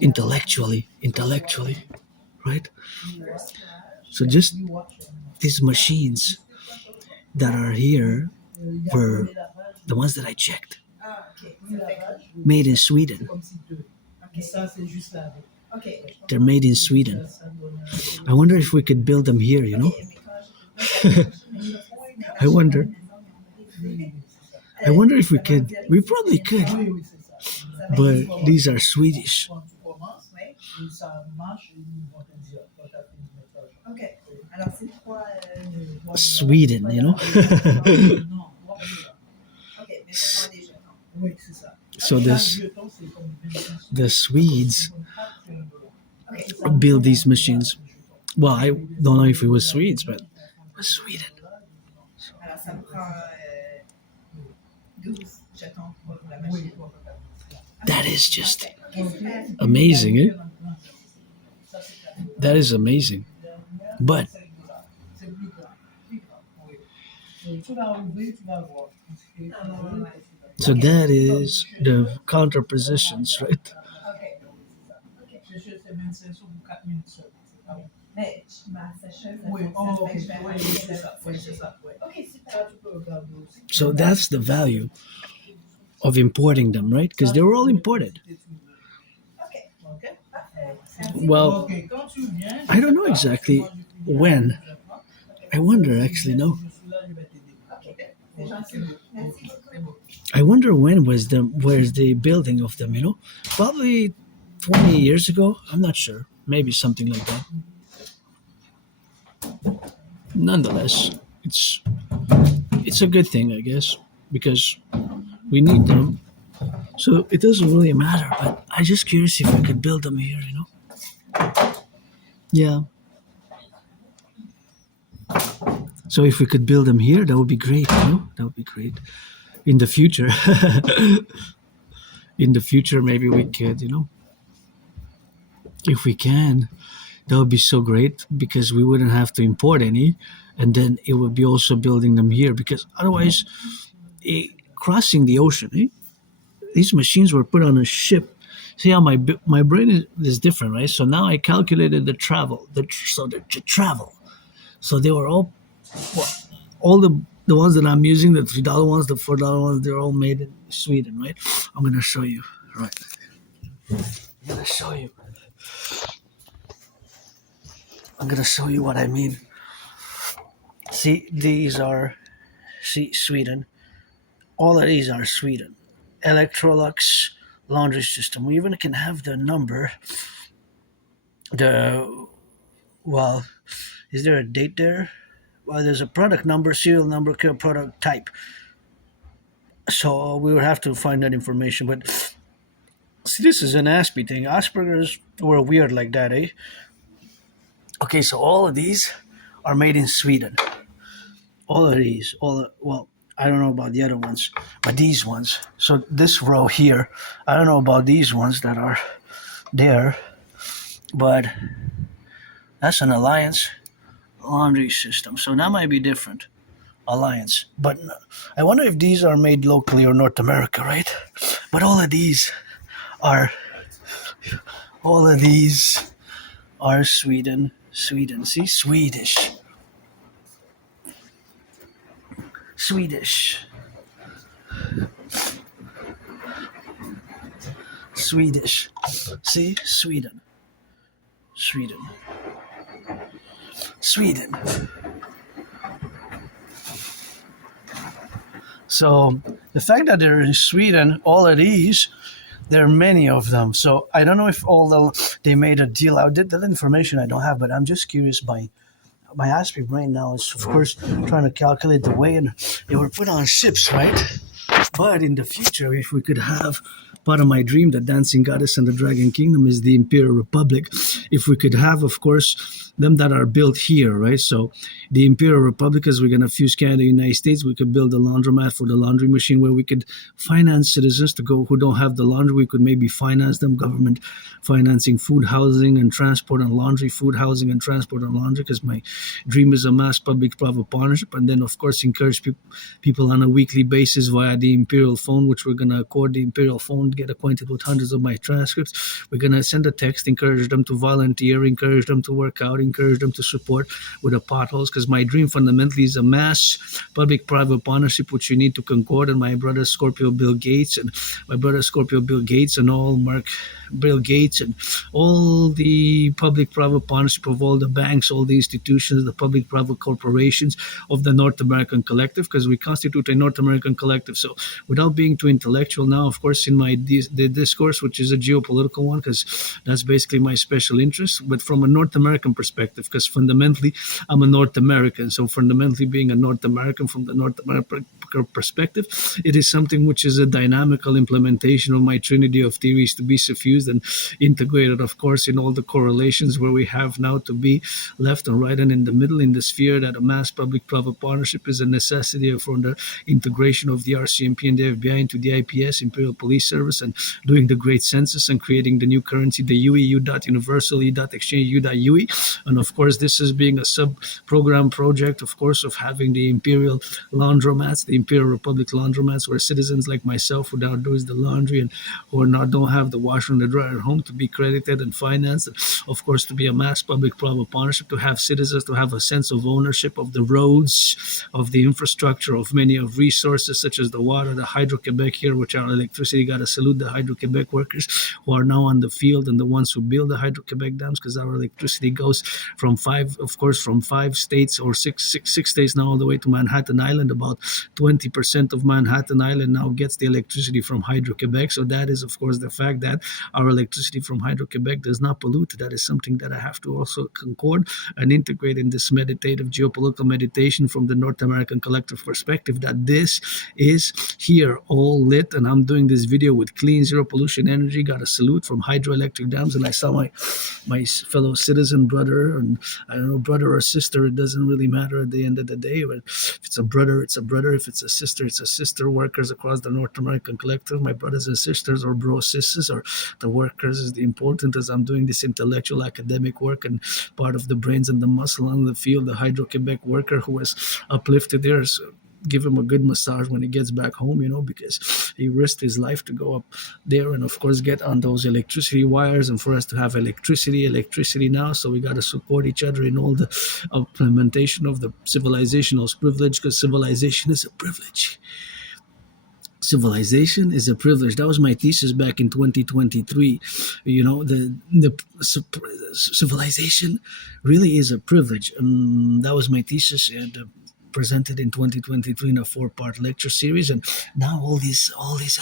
intellectually, right? So just these machines that are here were the ones that I checked. Made in Sweden. They're made in Sweden. I wonder if we could build them here, I wonder if we could. We probably could. But these are Swedish. Sweden, So this the Swedes build these machines. Well, I don't know if it was Swedes, but it was Sweden. That is just amazing, eh? That is amazing. But so that is the counter positions, right? So that's the value of importing them, right? Because they were all imported. Well, I don't know exactly when. I wonder, actually, no. I wonder when was the building of them, you know? Probably 20 years ago. I'm not sure. Maybe something like that. Nonetheless, it's a good thing, I guess, because we need them. So it doesn't really matter, but I'm just curious if we could build them here, you know? Yeah. So if we could build them here, that would be great, you know? That would be great. In the future. In the future, maybe we could, you know? If we can, that would be so great because we wouldn't have to import any. And then it would be also building them here because otherwise, crossing the ocean, these machines were put on a ship. See how my brain is different, right? So now I calculated the travel, the travel. So they were all the ones that I'm using, the $3 ones, the $4 ones, they're all made in Sweden, right? I'm gonna show you, right? I'm gonna show you. I'm gonna show you what I mean. See, these are, Sweden. All of these are Sweden. Electrolux laundry system. We even can have the number. Is there a date there? Well, there's a product number, serial number, product type. So we would have to find that information. But see, this is an Aspie thing. Asperger's were weird like that, eh? Okay, so all of these are made in Sweden. All of these, I don't know about the other ones, but these ones. So this row here, I don't know about these ones that are there, but that's an Alliance laundry system. So that might be different. Alliance. But I wonder if these are made locally or North America, right? But all of these are Sweden. See, Swedish. See, Sweden. So the fact that they're in Sweden, all of these, there are many of them. So I don't know if they made a deal out. That information I don't have, but I'm just curious. My Aspie brain now is, of course, trying to calculate the way, and they were put on ships, right? But in the future, if we could have part of my dream, the dancing goddess and the dragon kingdom is the Imperial Republic. If we could have, of course, them that are built here, right? So the Imperial Republic, as we're going to fuse Canada and the United States, we could build a laundromat for the laundry machine where we could finance citizens to go who don't have the laundry. We could maybe finance them, government financing food, housing, and transport and laundry, food, housing, and transport and laundry, because my dream is a mass public-private partnership. And then, of course, encourage people on a weekly basis via the Imperial phone, which we're going to accord the Imperial phone, get acquainted with hundreds of my transcripts. We're going to send a text, encourage them to volunteer, encourage them to work out, encourage them to support with the potholes, because my dream fundamentally is a mass public-private partnership, which you need to concord. And my brother Scorpio Bill Gates and all Mark Bill Gates and all the public-private partnership of all the banks, all the institutions, the public-private corporations of the North American Collective, because we constitute a North American Collective. So without being too intellectual now, of course, in my the discourse, which is a geopolitical one, because that's basically my special interest, but from a North American perspective, because fundamentally I'm a North American. So fundamentally being a North American from the North American historical perspective. It is something which is a dynamical implementation of my trinity of theories to be suffused and integrated, of course, in all the correlations where we have now to be left and right and in the middle in the sphere that a mass public-private partnership is a necessity from the integration of the RCMP and the FBI into the IPS, Imperial Police Service, and doing the great census and creating the new currency, the UE, U.Universal, E.Exchange, U.UE. And of course, this is being a sub-program project, of course, of having the Imperial laundromats, the Imperial Republic laundromats, where citizens like myself who now do the laundry and who are not don't have the washer and the dryer at home to be credited and financed, and of course to be a mass public-private partnership, to have citizens to have a sense of ownership of the roads, of the infrastructure, of many of resources such as the water, the Hydro-Quebec here, which our electricity. Got to salute the Hydro-Quebec workers who are now on the field and the ones who build the Hydro-Quebec dams, because our electricity goes from five states or six states now all the way to Manhattan Island. About 20% of Manhattan Island now gets the electricity from Hydro-Quebec. So that is, of course, the fact that our electricity from Hydro-Quebec does not pollute. That is something that I have to also concord and integrate in this meditative geopolitical meditation from the North American collective perspective, that this is here all lit, and I'm doing this video with clean zero pollution energy. Got a salute from hydroelectric dams, and I saw my fellow citizen brother, and I don't know, brother or sister, it doesn't really matter at the end of the day, but if it's a brother, it's a brother. If it's a sister, it's a sister. Workers across the North American collective, my brothers and sisters, or bro sisters, or the workers is the important as I'm doing this intellectual academic work and part of the brains and the muscle on the field. The Hydro-Quebec worker who was uplifted there, so give him a good massage when he gets back home, because he risked his life to go up there and of course get on those electricity wires, and for us to have electricity now. So we got to support each other in all the implementation of the civilizational privilege, because civilization is a privilege. Civilization is a privilege. That was my thesis back in 2023. The civilization really is a privilege. That was my thesis, and presented in 2023 in a 4-part lecture series. And now all this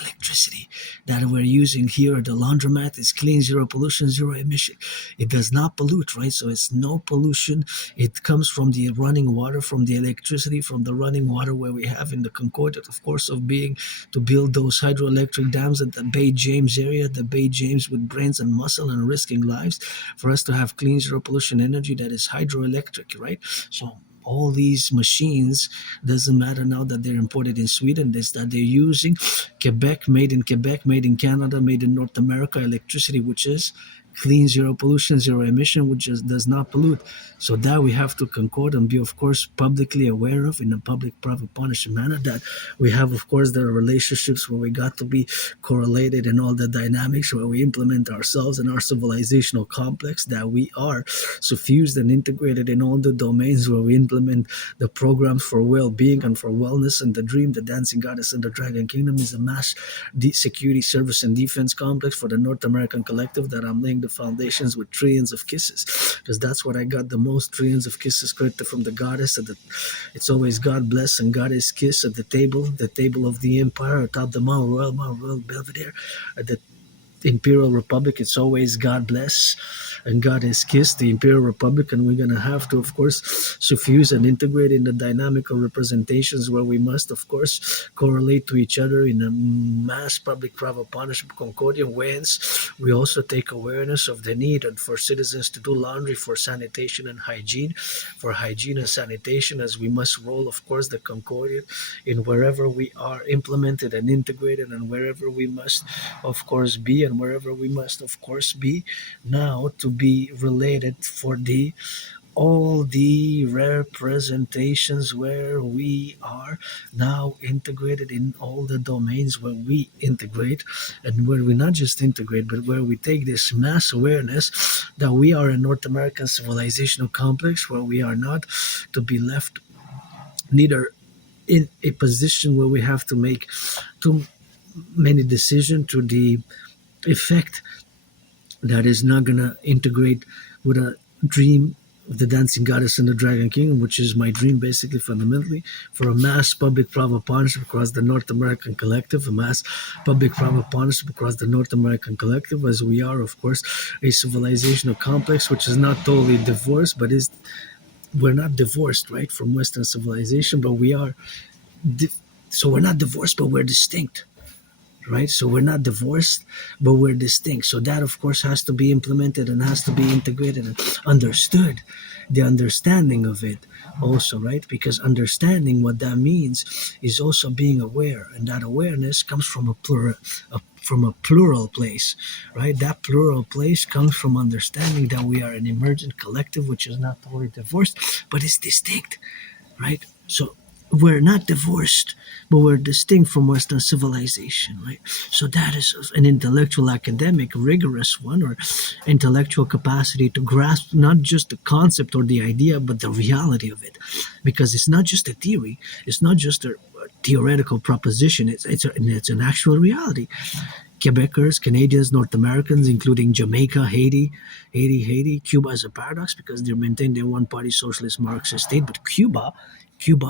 electricity that we're using here at the laundromat is clean, zero pollution, zero emission. It does not pollute, right? So it's no pollution. It comes from the running water, from the electricity, from the running water where we have in the Concordat, of course, of being to build those hydroelectric dams at the Bay James area, the Bay James with brains and muscle and risking lives for us to have clean, zero pollution energy that is hydroelectric, right? So all these machines, doesn't matter now that they're imported in Sweden, is that they're using Quebec, made in Canada, made in North America electricity, which is clean, zero pollution, zero emission, which just does not pollute. So that we have to concord and be, of course, publicly aware of in a public-private partnership manner, that we have, of course, the relationships where we got to be correlated in all the dynamics, where we implement ourselves in our civilizational complex, that we are suffused and integrated in all the domains where we implement the programs for well-being and for wellness. And the dream, the dancing goddess and the dragon kingdom, is a mass security service and defense complex for the North American collective that I'm laying the foundations with trillions of kisses, because that's what I got the most trillions of kisses collected from the goddess. It's always God bless and goddess kiss at the table of the empire atop the Mount Royal Belvedere at the Imperial Republic. It's always God bless and God has kissed the Imperial Republic, and we're going to have to, of course, suffuse and integrate in the dynamical representations where we must, of course, correlate to each other in a mass public-private partnership concordia, whence we also take awareness of the need and for citizens to do laundry, for sanitation and hygiene, for hygiene and sanitation, as we must roll, of course, the concordia in wherever we are implemented and integrated, and wherever we must, of course, be, and wherever we must, of course, be now to be related for all the representations where we are now integrated in all the domains where we integrate, and where we not just integrate, but where we take this mass awareness that we are a North American civilizational complex, where we are not to be left neither in a position where we have to make too many decisions to the effect that is not going to integrate with a dream of the dancing goddess and the dragon king, which is my dream basically fundamentally, for a mass public-private partnership across the North American collective, a mass public-private partnership across the North American collective, as we are, of course, a civilizational complex which is not totally divorced, but we're not divorced, right, from Western civilization, but we are So we're not divorced, but we're distinct, right? So we're not divorced, but we're distinct. So that, of course, has to be implemented and has to be integrated and understood. The understanding of it also, right? Because understanding what that means is also being aware, and that awareness comes from from a plural place, right? That plural place comes from understanding that we are an emergent collective, which is not totally divorced, but it's distinct, right? So we're not divorced, but we're distinct from Western civilization, right? So that is an intellectual, academic, rigorous one, or intellectual capacity to grasp not just the concept or the idea, but the reality of it, because it's not just a theory, it's not just a theoretical proposition. It's an actual reality. Quebecers, Canadians, North Americans, including Jamaica, Haiti, Cuba is a paradox because they're maintained a one-party socialist Marxist state, but Cuba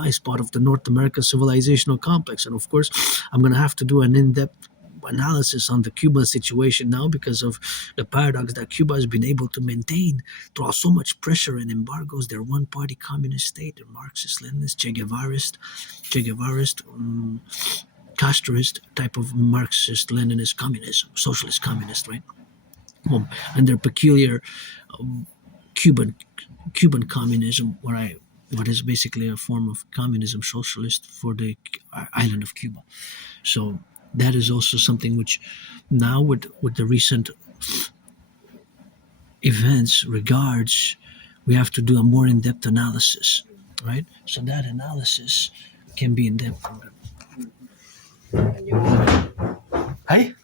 is part of the North American civilizational complex. And of course, I'm going to have to do an in-depth analysis on the Cuban situation now because of the paradox that Cuba has been able to maintain throughout so much pressure and embargoes. They're one-party communist state. They're Marxist, Leninist, Che Guevarist, Castroist type of Marxist, Leninist communism, socialist communist, right? And their peculiar Cuban communism, what is basically a form of communism, socialist for the island of Cuba. So that is also something which now with the recent events regards, we have to do a more in-depth analysis, right? So that analysis can be in-depth. Hey?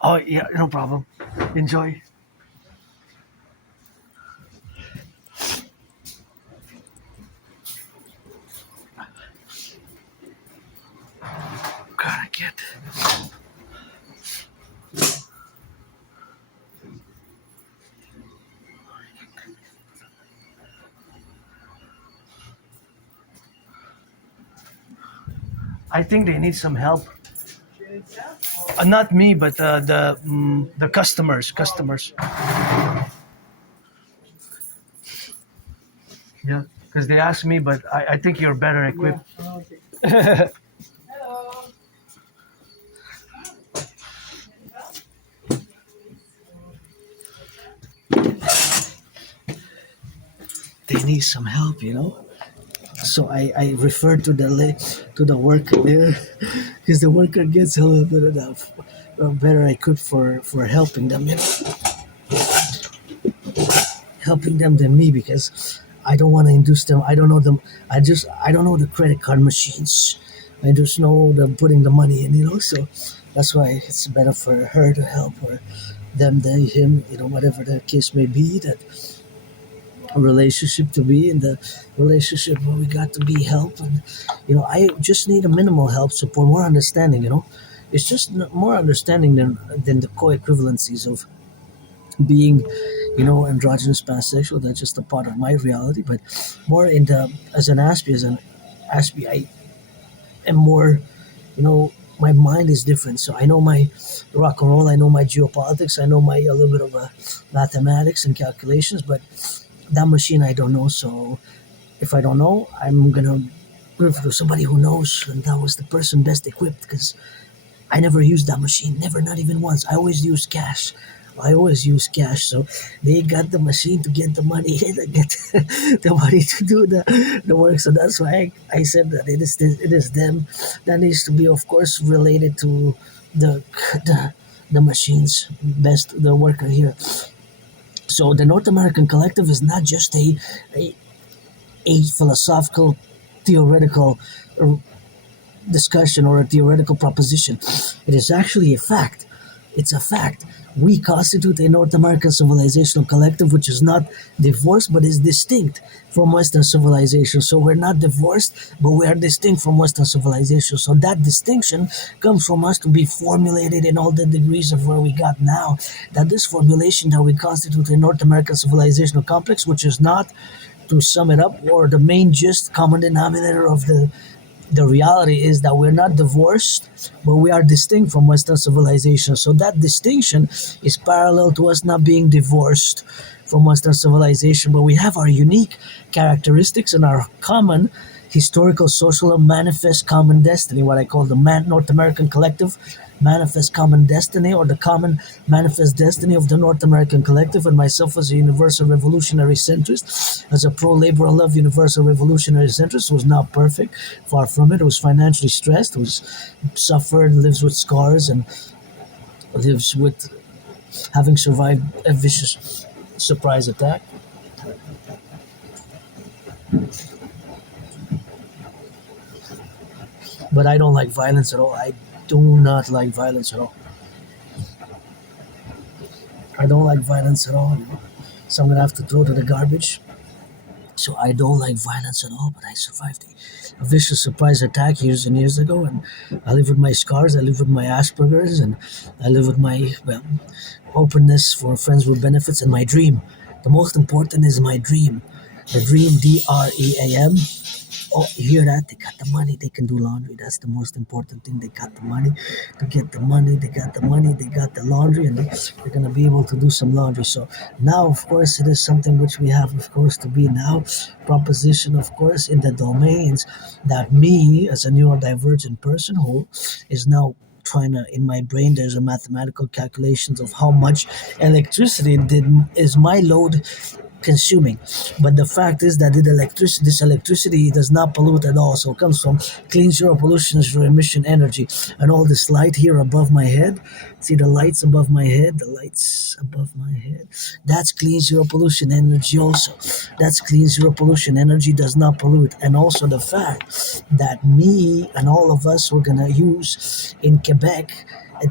Oh, yeah, no problem. Enjoy. Gotta get. I think they need some help. Not me, but the customers. Yeah, because they asked me, but I think you're better equipped. Hello. They need some help, So I refer to the worker there, because the worker gets a little bit of better equipped for helping them, helping them than me, because I don't want to induce them. I don't know them. I don't know the credit card machines. I just know them putting the money in, So that's why it's better for her to help, or them, they, him, whatever the case may be. That a relationship to be in the relationship where we got to be help, and I just need a minimal help, support, more understanding. It's just more understanding than the co-equivalencies of being androgynous pansexual. That's just a part of my reality, but more in the as an Aspie, I am more, my mind is different. So I know my rock and roll, I know my geopolitics, I know my a little bit of mathematics and calculations, but that machine I don't know. So if I don't know, I'm gonna refer to somebody who knows, and that was the person best equipped, because I never used that machine, never, not even once. I always use cash. So they got the machine to get the money and get the money to do the work. So that's why I said that it is them that needs to be, of course, related to the machines best, the worker here. So the North American Collective is not just a philosophical, theoretical discussion or a theoretical proposition. It is actually a fact. It's a fact. We constitute a North American civilizational collective which is not divorced but is distinct from Western civilization. So we're not divorced, but we are distinct from Western civilization. So that distinction comes from us to be formulated in all the degrees of where we got now. That this formulation that we constitute a North American civilizational complex, which is not, to sum it up, or the main gist, common denominator of the reality is that we're not divorced, but we are distinct from Western civilization. So that distinction is parallel to us not being divorced from Western civilization, but we have our unique characteristics and our common historical, social, and manifest common destiny, what I call the North American Collective manifest common destiny, or the common manifest destiny of the North American Collective, and myself as a universal revolutionary centrist, as a pro-labor, I love universal revolutionary centrist, was not perfect, far from it. It was financially stressed, it was suffered, lives with scars, and lives with having survived a vicious surprise attack. But I don't like violence at all. I do not like violence at all. I don't like violence at all. So I'm gonna have to throw to the garbage. So I don't like violence at all, but I survived a vicious surprise attack years and years ago, and I live with my scars. I live with my Asperger's, and I live with my openness for friends with benefits and my dream. The most important is my dream. The dream, DREAM. Oh, you hear that? They got the money, they can do laundry. That's the most important thing. They got the money to get the money, they got the money, they got the laundry, and they're going to be able to do some laundry. So now, of course, it is something which we have, of course, to be now proposition, of course, in the domains that me, as a neurodivergent person who is now trying to, in my brain, there's a mathematical calculations of how much electricity is my load consuming. But the fact is that this electricity does not pollute at all. So it comes from clean, zero pollution, zero emission energy. And all this light here above my head, see the lights above my head, the lights above my head, that's clean, zero pollution energy also. That's clean, zero pollution energy, does not pollute. And also the fact that me and all of us were going to use in Quebec,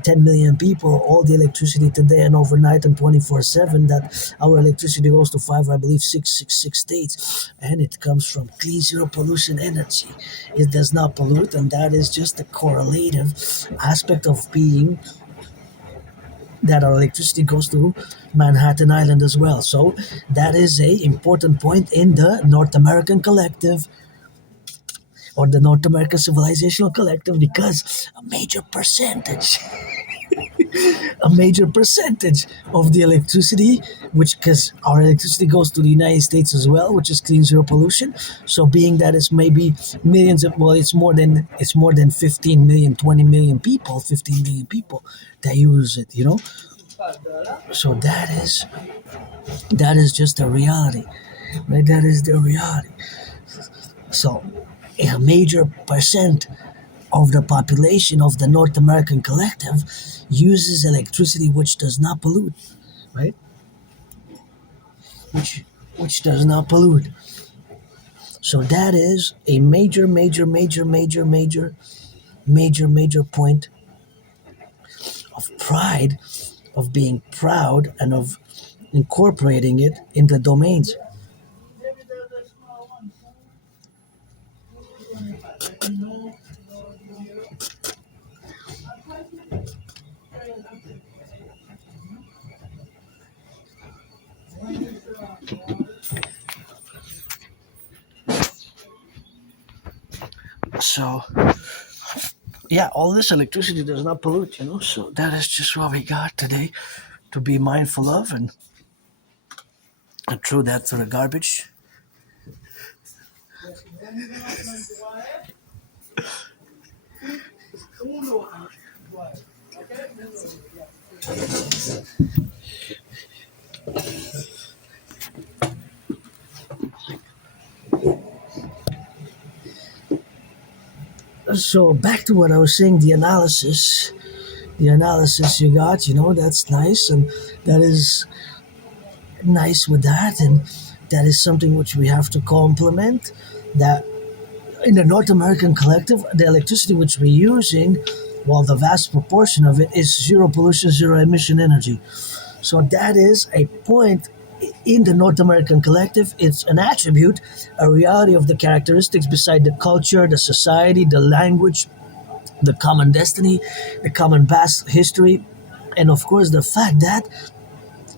10 million people, all the electricity today and overnight and 24/7, that our electricity goes to five, I believe, six states, and it comes from clean, zero pollution energy. It does not pollute, and that is just a correlative aspect of being that our electricity goes to Manhattan Island as well. So that is a important point in the North American Collective, or the North American Civilizational Collective, because a major percentage of the electricity, which, because our electricity goes to the United States as well, which is clean, zero pollution. So being that it's maybe millions of, well, it's more than 15 million, 20 million people, 15 million people that use it, So that is just a reality, right? That is the reality. So a major percent of the population of the North American Collective uses electricity which does not pollute, right? Which does not pollute. So that is a major point of pride, of being proud, and of incorporating it in the domains. So, yeah, all this electricity does not pollute, So that is just what we got today to be mindful of, and throw that to the garbage. So back to what I was saying, the analysis you got, that's nice, and that is nice with that, and that is something which we have to complement, that in the North American Collective, the electricity which we're using, well, the vast proportion of it is zero pollution, zero emission energy. So that is a point in the North American Collective. It's an attribute, a reality of the characteristics beside the culture, the society, the language, the common destiny, the common past history, and of course the fact that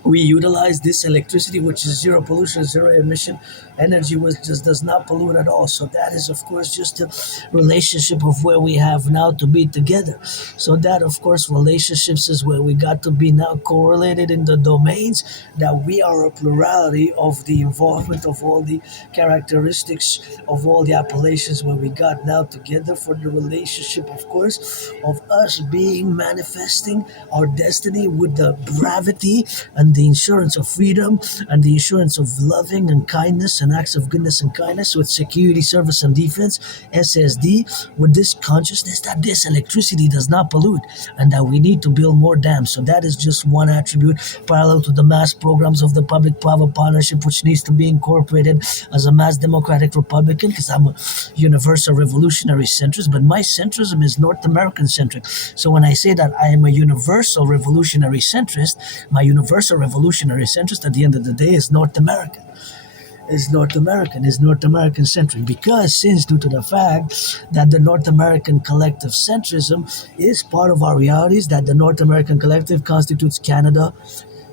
we utilize this electricity, which is zero pollution, zero emission energy, which just does not pollute at all. So that is, of course, just a relationship of where we have now to be together. So that, of course, relationships is where we got to be now correlated in the domains that we are a plurality of the involvement of all the characteristics of all the appellations where we got now together for the relationship, of course, of us being manifesting our destiny with the gravity and the insurance of freedom and the insurance of loving and kindness and acts of goodness and kindness with security, service, and defense, SSD, with this consciousness that this electricity does not pollute and that we need to build more dams. So that is just one attribute parallel to the mass programs of the public-private partnership, which needs to be incorporated as a mass democratic Republican, because I'm a universal revolutionary centrist, but my centrism is North American centric. So when I say that I am a universal revolutionary centrist, my universal revolutionary centrist at the end of the day is North American. Is North American centric, because since due to the fact that the North American collective centrism is part of our realities, that the North American collective constitutes Canada,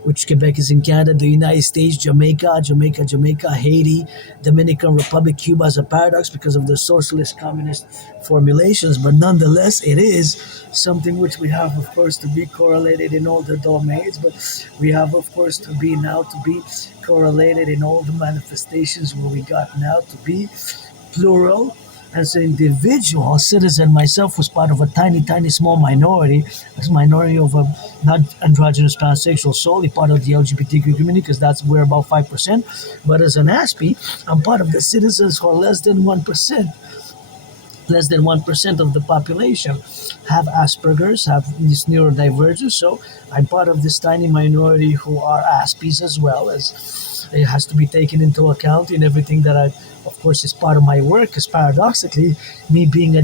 which Quebec is in Canada, the United States, Jamaica, Haiti, Dominican Republic, Cuba as a paradox because of their socialist communist formulations, but nonetheless, it is something which we have, of course, to be correlated in all the domains, but we have, of course, to be now to be correlated in all the manifestations where we got now to be plural. As an individual, a citizen myself was part of a tiny, small minority, as a minority of a not androgynous pansexual, solely part of the LGBTQ community, because that's we're about 5%. But as an Aspie, I'm part of the citizens who are less than 1% of the population have Asperger's, have this neurodivergence. So I'm part of this tiny minority who are Aspies as well, as it has to be taken into account in everything that I, of course, is part of my work. Because paradoxically, me being a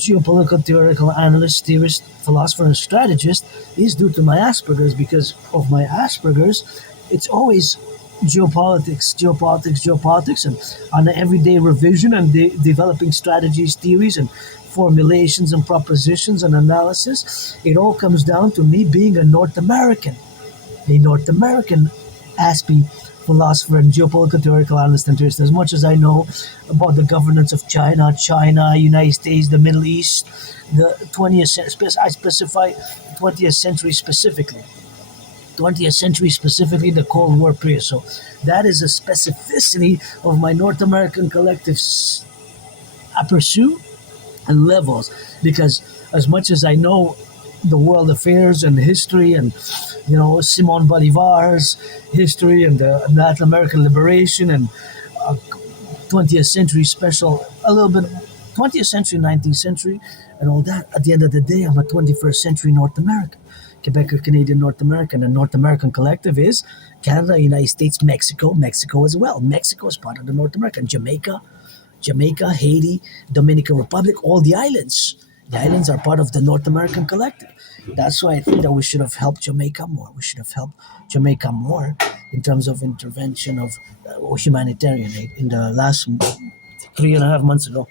geopolitical theoretical analyst, theorist, philosopher, and strategist is due to my Asperger's. Because of my Asperger's, it's always geopolitics, and on an everyday revision and developing strategies, theories, and formulations and propositions and analysis. It all comes down to me being a North American Aspie philosopher and geopolitical theoretical analyst and theorist. As much as I know about the governance of China, United States, the Middle East, the 20th century, I specify 20th century specifically. 20th century specifically, the Cold War period. So that is a specificity of my North American collectives I pursue and levels, because as much as I know the world affairs and history and Simon Bolivar's history and the Latin American liberation and uh, 20th century special, a little bit 20th century, 19th century, and all that. At the end of the day, I'm a 21st century North American. Quebec or Canadian North American. And North American collective is Canada, United States, Mexico as well. Mexico is part of the North American. Jamaica, Haiti, Dominican Republic, all the islands. The islands are part of the North American collective. That's why I think that we should have helped Jamaica more. We should have helped Jamaica more in terms of intervention of humanitarian aid in the last 3.5 months ago.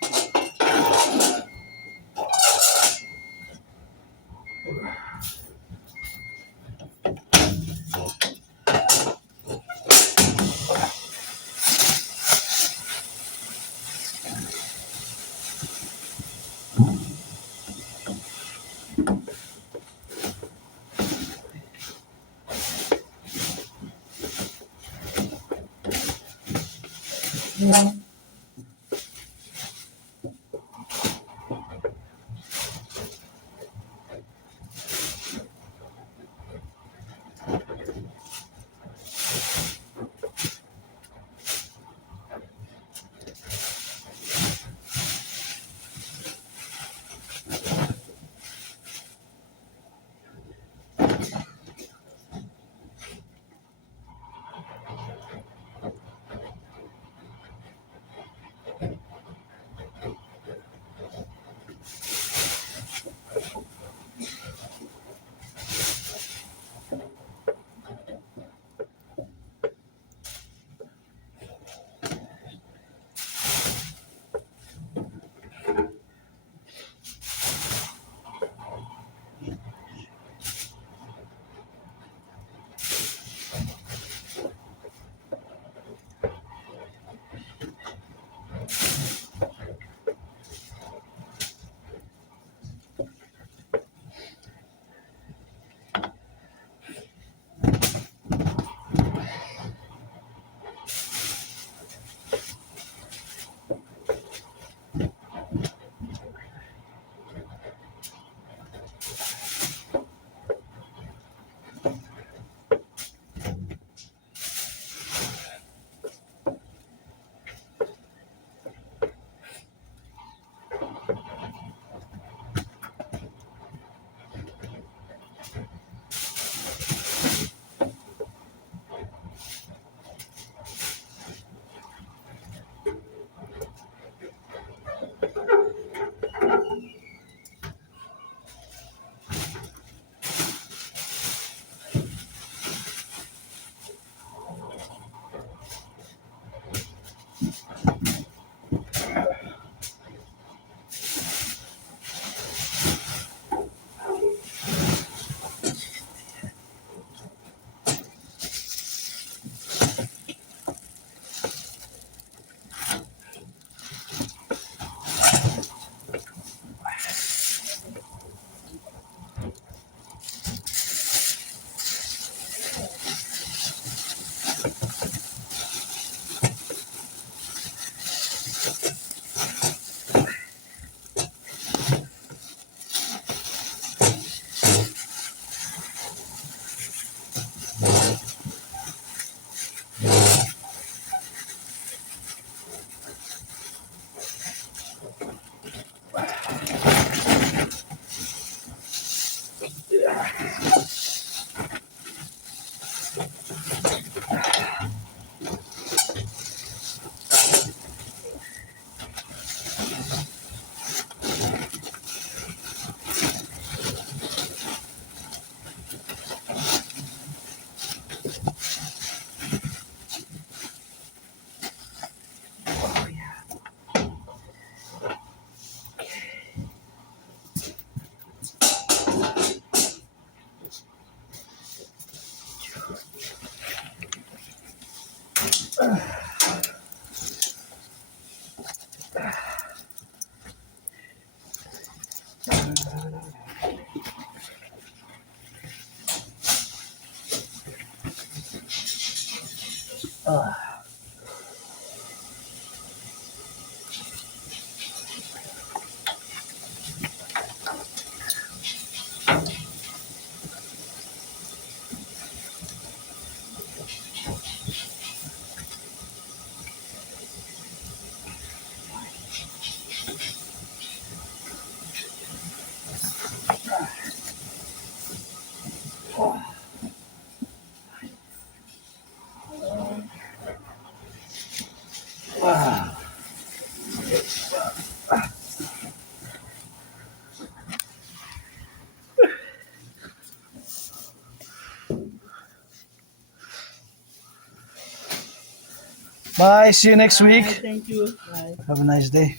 Bye. See you next week. Thank you. Bye. Have a nice day.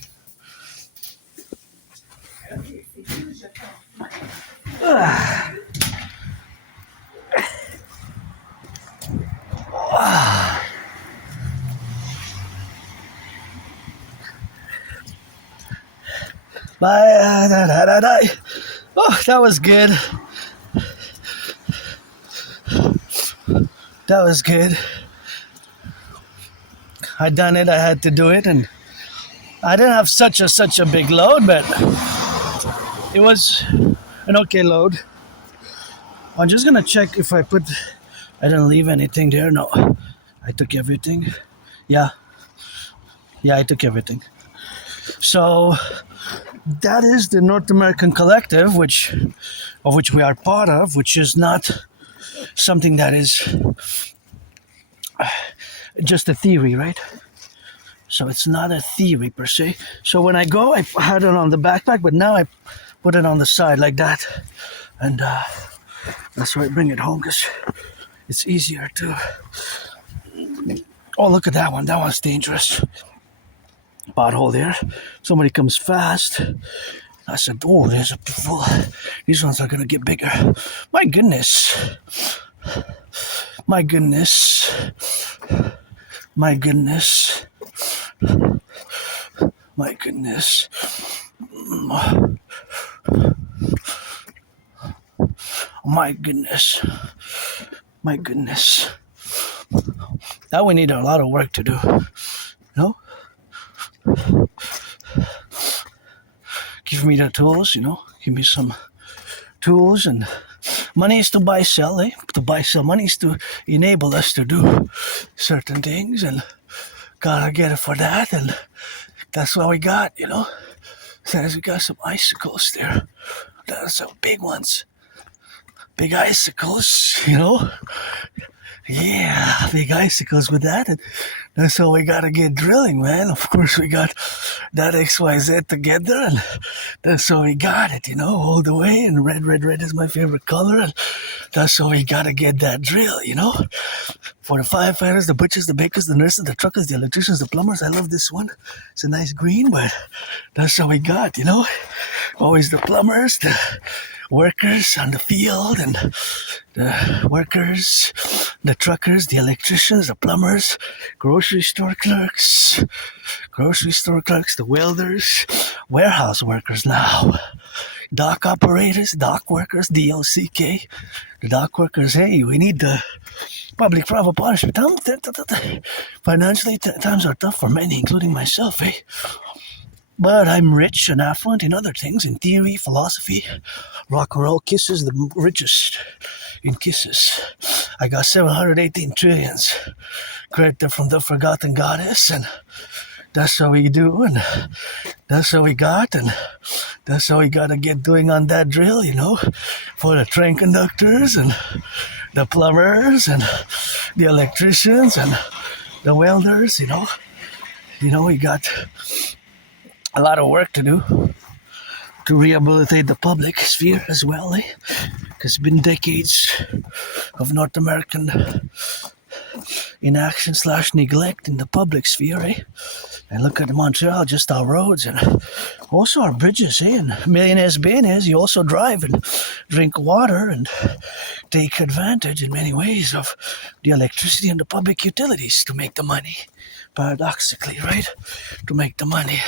Bye. Oh, that was good. That was good. I done it. I had to do it, and I didn't have such a big load, but it was an okay load. I'm just gonna check if I didn't leave anything there. No, I took everything. Yeah, I took everything. So that is the North American Collective, of which we are part of, which is not something that is just a theory, right? So it's not a theory per se. So when I go, I had it on the backpack, but now I put it on the side like that, and that's why I bring it home, because it's easier to. Oh, look at that one. That one's dangerous. Pothole there. Somebody comes fast. I said, oh, there's a full. These ones are gonna get bigger. My goodness. My goodness. My goodness. My goodness. My goodness. My goodness. Now we need a lot of work to do. No? Give me the tools, Give me some tools, and money is to buy, sell, To buy, sell. Money is to enable us to do certain things, and gotta get it for that, and that's what we got, Says we got some icicles there. That's some big ones. Big icicles, Yeah, big icicles with that. And that's how we gotta get drilling, man. Of course, we got that XYZ together, and that's how we got it, all the way. And red is my favorite color, and that's how we gotta get that drill, For the firefighters, the butchers, the bakers, the nurses, the truckers, the electricians, the plumbers. I love this one. It's a nice green, but that's how we got, Always the plumbers, the workers on the field, and the workers, the truckers, the electricians, the plumbers, grocery store clerks, the welders, warehouse workers now, dock operators, dock workers, DOCK, the dock workers. Hey, we need the public-private partnership. Financially, times are tough for many, including myself, But I'm rich and affluent in other things, in theory, philosophy, rock and roll. Kisses, the richest in kisses. I got 718 trillions. Credit from the forgotten goddess, and that's how we do, and that's how we got, and that's how we gotta get doing on that drill, for the train conductors, and the plumbers, and the electricians, and the welders, we got a lot of work to do to rehabilitate the public sphere as well, Because it's been decades of North American inaction / neglect in the public sphere, And look at Montreal, just our roads, and also our bridges, And millionaires, billionaires, you also drive and drink water and take advantage in many ways of the electricity and the public utilities to make the money. Paradoxically, right? To make the money.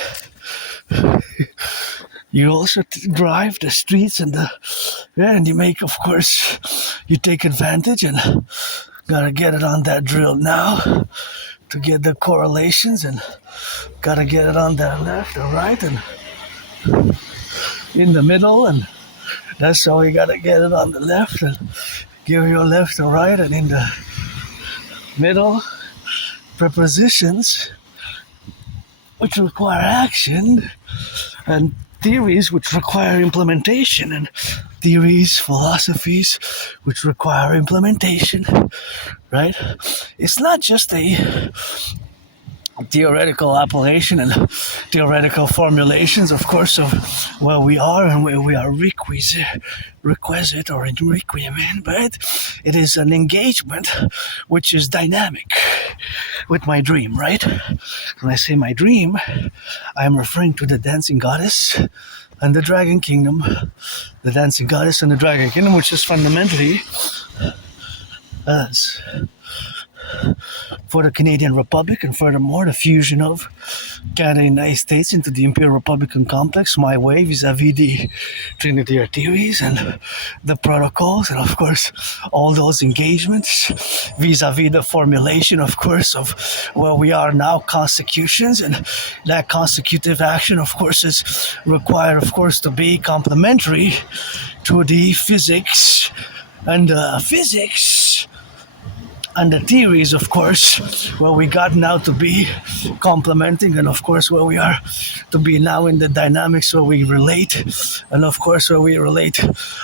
You also drive the streets and and you make, of course, you take advantage and gotta get it on that drill now to get the correlations, and gotta get it on that left or right and in the middle, and that's how you gotta get it on the left and give your left or right, and in the middle prepositions which require action, and theories which require implementation, and theories, philosophies which require implementation, right? It's not just a theoretical appellation and theoretical formulations, of course, of where we are and where we are requisite or in requiem, but it is an engagement which is dynamic with my dream, right? When I say my dream, I am referring to the dancing goddess and the dragon kingdom. The dancing goddess and the dragon kingdom, which is fundamentally us. For the Canadian Republic, and furthermore the fusion of Canada and the United States into the Imperial Republican complex, my way vis-a-vis the Trinity theories and the protocols, and of course all those engagements vis-a-vis the formulation, of course, of where we are now, constitutions, and that constitutive action, of course, is required, of course, to be complementary to the physics and the theories, of course, where we got now to be complementing, and of course where we are to be now in the dynamics where we relate, and of course where we relate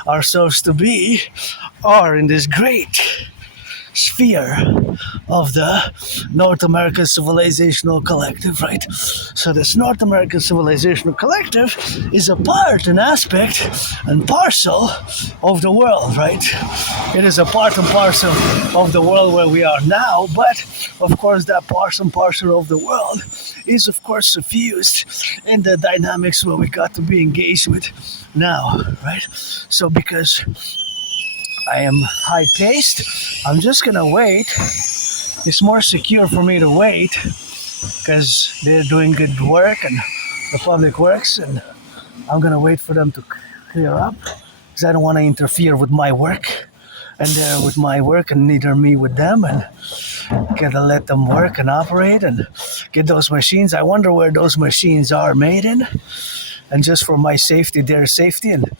ourselves to be, are in this great sphere of the North American Civilizational Collective, right? So this North American Civilizational Collective is a part, an aspect, and parcel of the world, right? It is a part and parcel of the world where we are now, but of course that part and parcel of the world is, of course, suffused in the dynamics where we got to be engaged with now, right? So because I am high-paced, I'm just gonna wait. It's more secure for me to wait because they're doing good work and the public works, and I'm gonna wait for them to clear up because I don't want to interfere with my work, and they're with my work and neither me with them, and gotta let them work and operate and get those machines. I wonder where those machines are made in, and just for my safety, their safety, and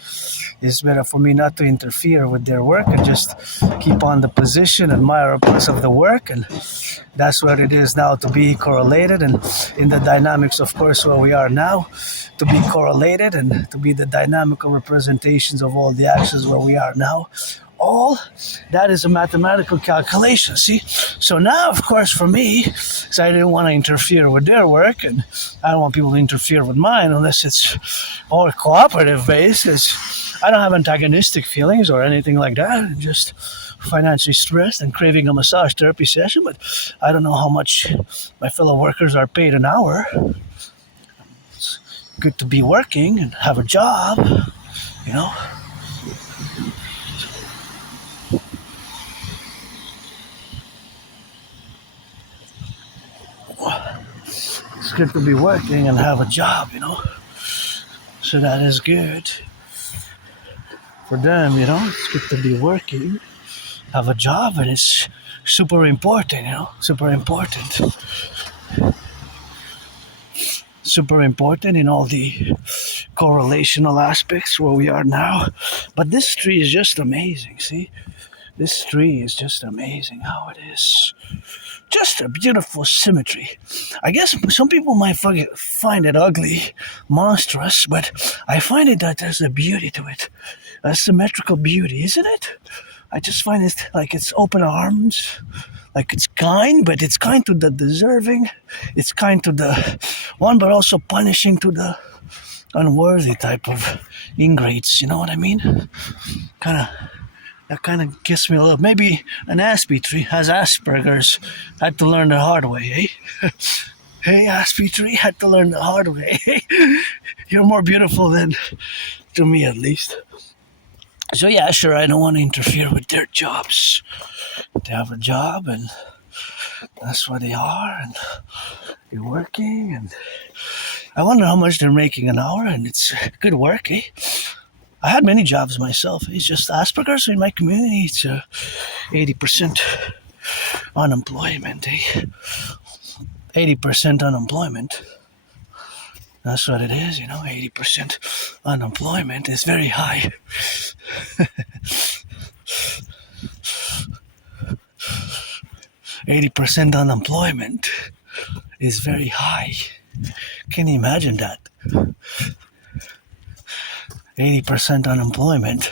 it's better for me not to interfere with their work and just keep on the position, admire a piece of the work, and that's what it is now, to be correlated, and in the dynamics, of course, where we are now, to be correlated and to be the dynamical representations of all the actions where we are now. All that is a mathematical calculation, see? So now, of course, for me, because I didn't want to interfere with their work, and I don't want people to interfere with mine unless it's all cooperative based, because I don't have antagonistic feelings or anything like that. I'm just financially stressed and craving a massage therapy session, but I don't know how much my fellow workers are paid an hour. It's good to be working and have a job, you know? It's good to be working and have a job, you know. So that is good for them, you know. It's good to be working, have a job, and it's super important, you know. Super important. Super important in all the correlational aspects where we are now. But this tree is just amazing, see? This tree is just amazing how it is. Just a beautiful symmetry. I guess some people might find it ugly, monstrous, but I find it that there's a beauty to it. A symmetrical beauty, isn't it? I just find it like it's open arms, like it's kind, but it's kind to the deserving. It's kind to the one, but also punishing to the unworthy type of ingrates. You know what I mean? That kind of gives me a little. Maybe an Aspiesque tree has Asperger's. Had to learn the hard way, eh? Hey, Aspiesque tree had to learn the hard way. You're more beautiful than, to me at least. So yeah, sure, I don't want to interfere with their jobs. They have a job, and that's what they are, and they're working, and I wonder how much they're making an hour, and it's good work, eh? I had many jobs myself. It's just Asperger's in my community. It's 80% unemployment, eh? 80% unemployment. That's what it is, 80% unemployment is very high. 80% unemployment is very high. Can you imagine that? 80% unemployment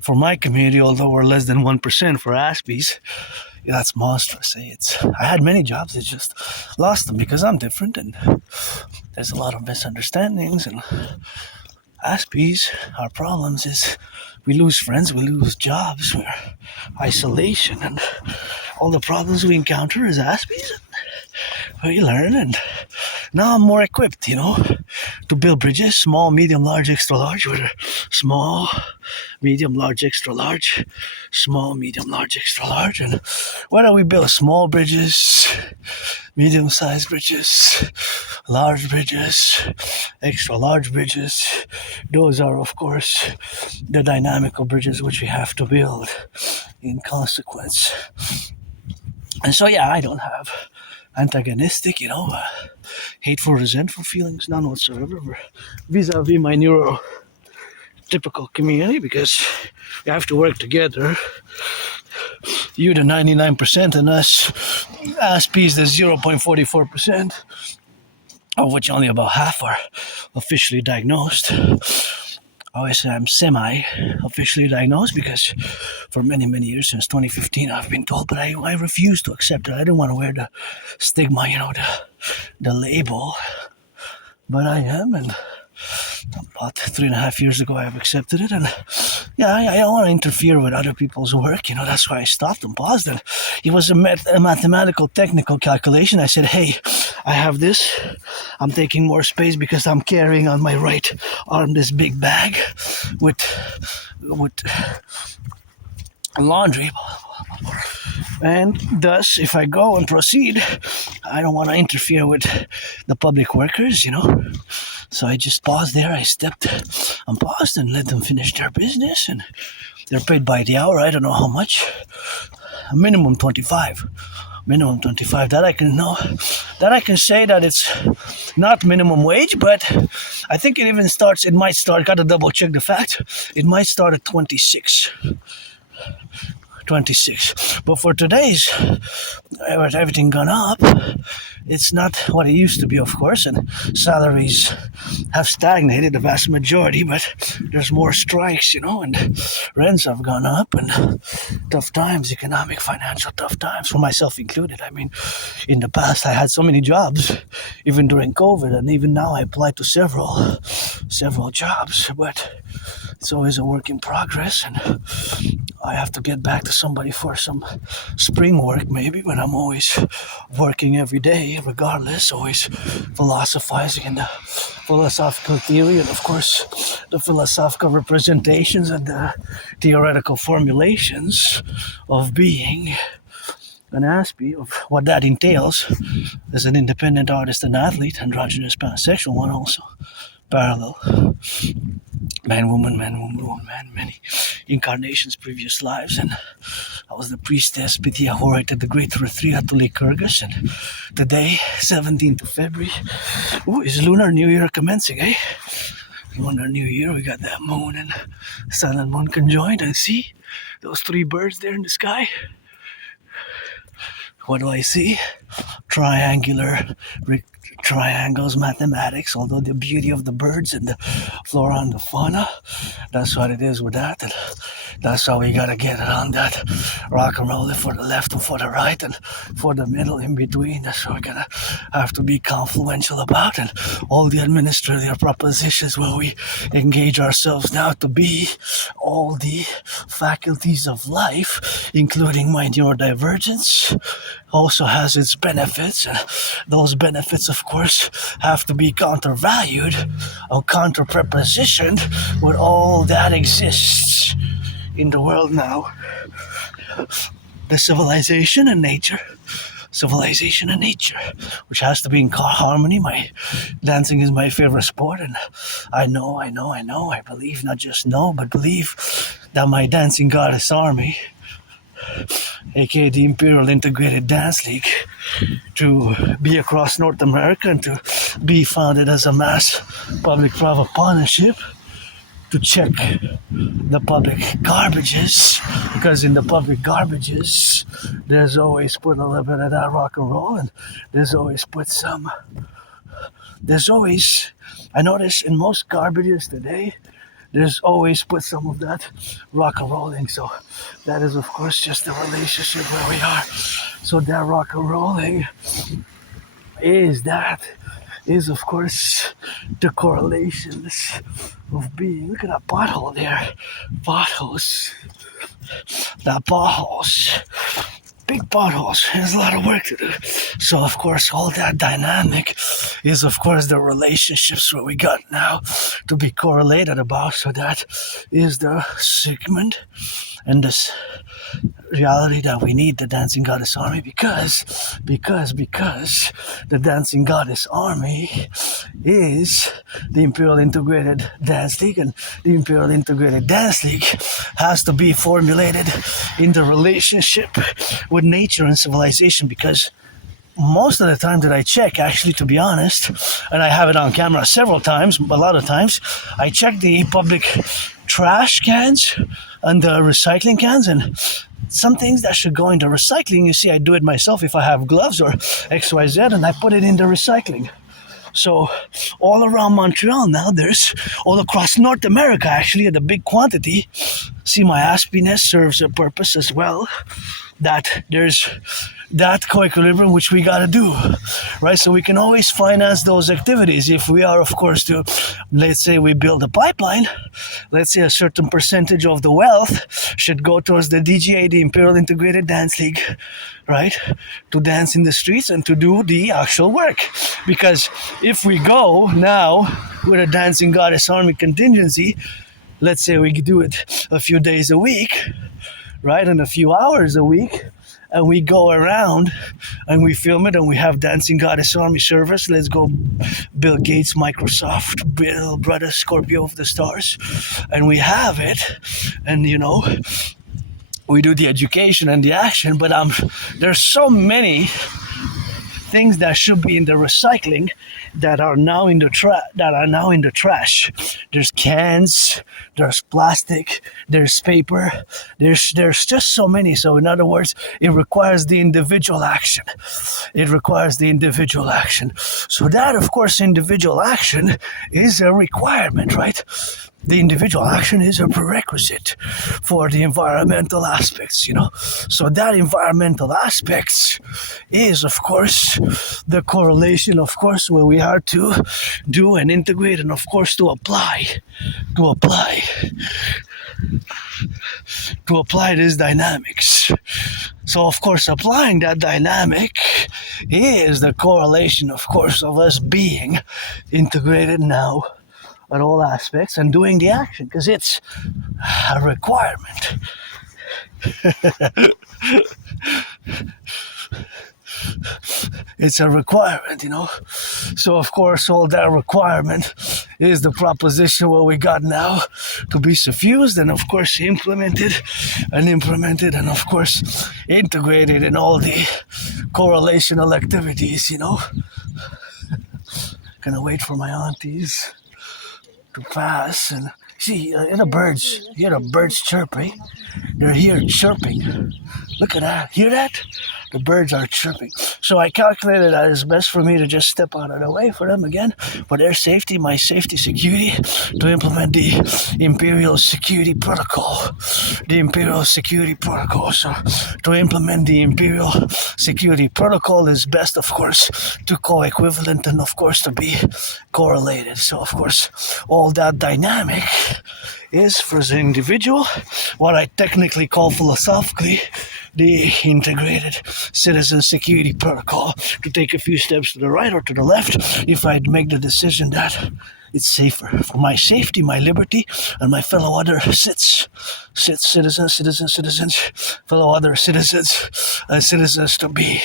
for my community, although we're less than 1% for Aspies. That's monstrous. I had many jobs, it's just lost them because I'm different, and there's a lot of misunderstandings. And Aspies, our problems is we lose friends, we lose jobs, we're isolation, and all the problems we encounter as Aspies. We learn, and now I'm more equipped, to build bridges, small, medium, large, extra large, with small, medium, large, extra large, small, medium, large, extra large, and whether we build small bridges, medium-sized bridges, large bridges, extra large bridges, those are, of course, the dynamical bridges which we have to build in consequence. And so, I don't have antagonistic, hateful, resentful feelings, none whatsoever, vis-a-vis my neurotypical community, because we have to work together. You, the 99%, and us, Aspies, the 0.44%, of which only about half are officially diagnosed. I always say I'm semi-officially diagnosed because for many, many years, since 2015, I've been told, but I refuse to accept it. I didn't want to wear the stigma, the label. But I am, and about 3.5 years ago, I have accepted it. And I don't want to interfere with other people's work. That's why I stopped and paused. And it was a mathematical, technical calculation. I said, hey, I have this. I'm taking more space because I'm carrying on my right arm this big bag with laundry. And thus, if I go and proceed, I don't want to interfere with the public workers, So I just paused there. I stepped and paused and let them finish their business. And they're paid by the hour. I don't know how much. Minimum 25. Minimum 25. That I can know. That I can say that it's not minimum wage, but I think it might start, got to double check the fact, it might start at 26. But for today's, with everything gone up, it's not what it used to be, of course, and salaries have stagnated, the vast majority, but there's more strikes, and rents have gone up, and tough times, economic, financial tough times, for myself included. I mean, in the past, I had so many jobs, even during COVID, and even now I applied to several jobs, but it's always a work in progress, and I have to get back to somebody for some spring work maybe, but I'm always working every day, regardless, always philosophizing in the philosophical theory, and of course the philosophical representations and the theoretical formulations of being an Aspie, of what that entails as an independent artist and athlete, androgynous pansexual one also, parallel. Man, woman, man, many incarnations, previous lives, and I was the priestess Pitya who wrote the great retreat at Lycurgus, and today, 17th of February, is Lunar New Year commencing, eh? Lunar New Year, we got that moon and sun and moon conjoined, and see those 3 birds there in the sky? What do I see? Triangles, mathematics, although the beauty of the birds and the flora and the fauna, that's what it is with that, and that's how we gotta get it on that rock and roll for the left and for the right and for the middle in between. That's what we're gonna have to be confluential about, and all the administrative propositions where we engage ourselves now to be all the faculties of life, including my neurodivergence, also has its benefits, and those benefits, of course, have to be countervalued or counterprepositioned with all that exists in the world now. The civilization and nature, civilization, and nature, which has to be in harmony. My dancing is my favorite sport, and I believe, not just know, but believe that my dancing goddess army, aka the Imperial Integrated Dance League, to be across North America and to be founded as a mass public-private partnership, to check the public garbages, because in the public garbages there's always put a little bit of that rock and roll, and there's always I notice in most garbages today there's always put some of that rock and rolling. So that is of course just the relationship where we are. So that rock and rolling is of course the correlations of being. Look at that pothole there. Potholes. That potholes. Big potholes. There's a lot of work to do. So of course all that dynamic is of course the relationships where we got now to be correlated about. So that is the segment and this reality that we need the Dancing Goddess Army because the Dancing Goddess Army is the Imperial Integrated Dance League, and the Imperial Integrated Dance League has to be formulated in the relationship with nature and civilization, because most of the time that I check, actually, to be honest, and I have it on camera several times, a lot of times, I check the public trash cans and the recycling cans, and some things that should go into recycling, you see, I do it myself if I have gloves or XYZ, and I put it in the recycling. So all around Montreal now, there's all across North America, actually, at a big quantity. See, my Aspiesque serves a purpose as well, that there's that co-equilibrium which we got to do, right? So we can always finance those activities if we are, of course, to, let's say we build a pipeline, let's say a certain percentage of the wealth should go towards the DGA, the Imperial Integrated Dance League, right? To dance in the streets and to do the actual work. Because if we go now with a Dancing Goddess Army contingency, let's say we do it a few days a week, right? And a few hours a week, and we go around and we film it and we have Dancing Goddess Army service. Let's go Bill Gates, Microsoft, Bill Brother Scorpio of the Stars, and we have it, and you know, we do the education and the action, but there's so many things that should be in the recycling that are now in the trash. There's cans, there's plastic, there's paper, there's just so many. So in other words, it requires the individual action. So that, of course, individual action is a requirement, right? The individual action is a prerequisite for the environmental aspects, you know. So that environmental aspects is, of course, the correlation, of course, where we are to do and integrate and, of course, to apply this dynamics. So, of course, applying that dynamic is the correlation, of course, of us being integrated now at all aspects and doing the action, because it's a requirement. It's a requirement, you know. So of course all that requirement is the proposition what we got now to be suffused and of course implemented and of course integrated in all the correlational activities, you know. Gonna wait for my aunties to pass and see, hear the birds chirping. They're here chirping. Look at that. Hear that? The birds are chirping. So I calculated that it's best for me to just step out of the way for them again, for their safety, my safety, security, to implement the Imperial Security Protocol. So to implement the Imperial Security Protocol is best, of course, to co-equivalent and, of course, to be correlated. So, of course, all that dynamic is for the individual, what I technically call philosophically the Integrated Citizen Security Protocol, to take a few steps to the right or to the left if I make the decision that It's safer for my safety, my liberty, and my fellow other citizens, fellow other citizens to be.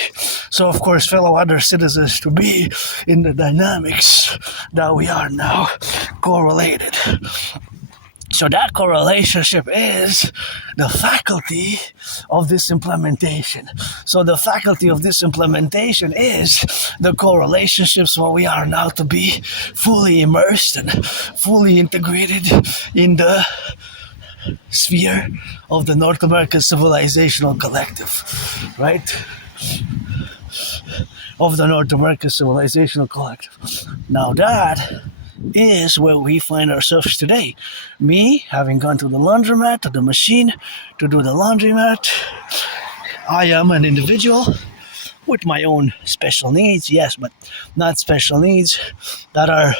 So of course, fellow other citizens to be in the dynamics that we are now correlated. So that correlationship is the faculty of this implementation. So the faculty of this implementation is the correlationships where we are now to be fully immersed and fully integrated in the sphere of the North American Civilizational Collective, right? Of the North American Civilizational Collective. Now that is where we find ourselves today. Me, having gone to the laundromat, to the machine, to do the laundromat. I am an individual with my own special needs, yes, but not special needs that are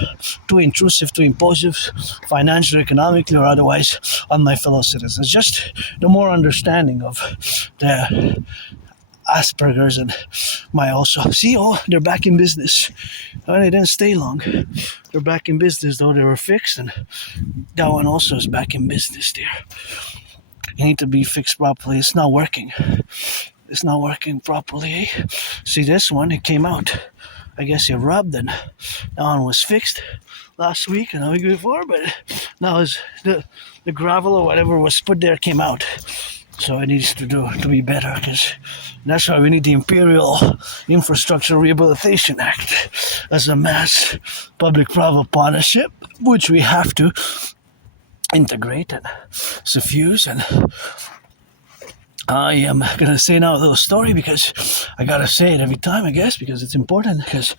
too intrusive, too imposive, financially, economically, or otherwise, on my fellow citizens. Just the more understanding of the Asperger's and my also. See, they're back in business. Well, they didn't stay long. They're back in business, though. They were fixed, and that one also is back in business there. You need to be fixed properly. It's not working. It's not working properly, eh? See, this one, it came out. I guess it rubbed, and that one was fixed last week and the week before, but now the gravel or whatever was put there came out. So it needs to be better, because that's why we need the Imperial Infrastructure Rehabilitation Act as a mass public-private partnership, which we have to integrate and suffuse. And I am going to say now a little story, because I got to say it every time, I guess, because it's important, because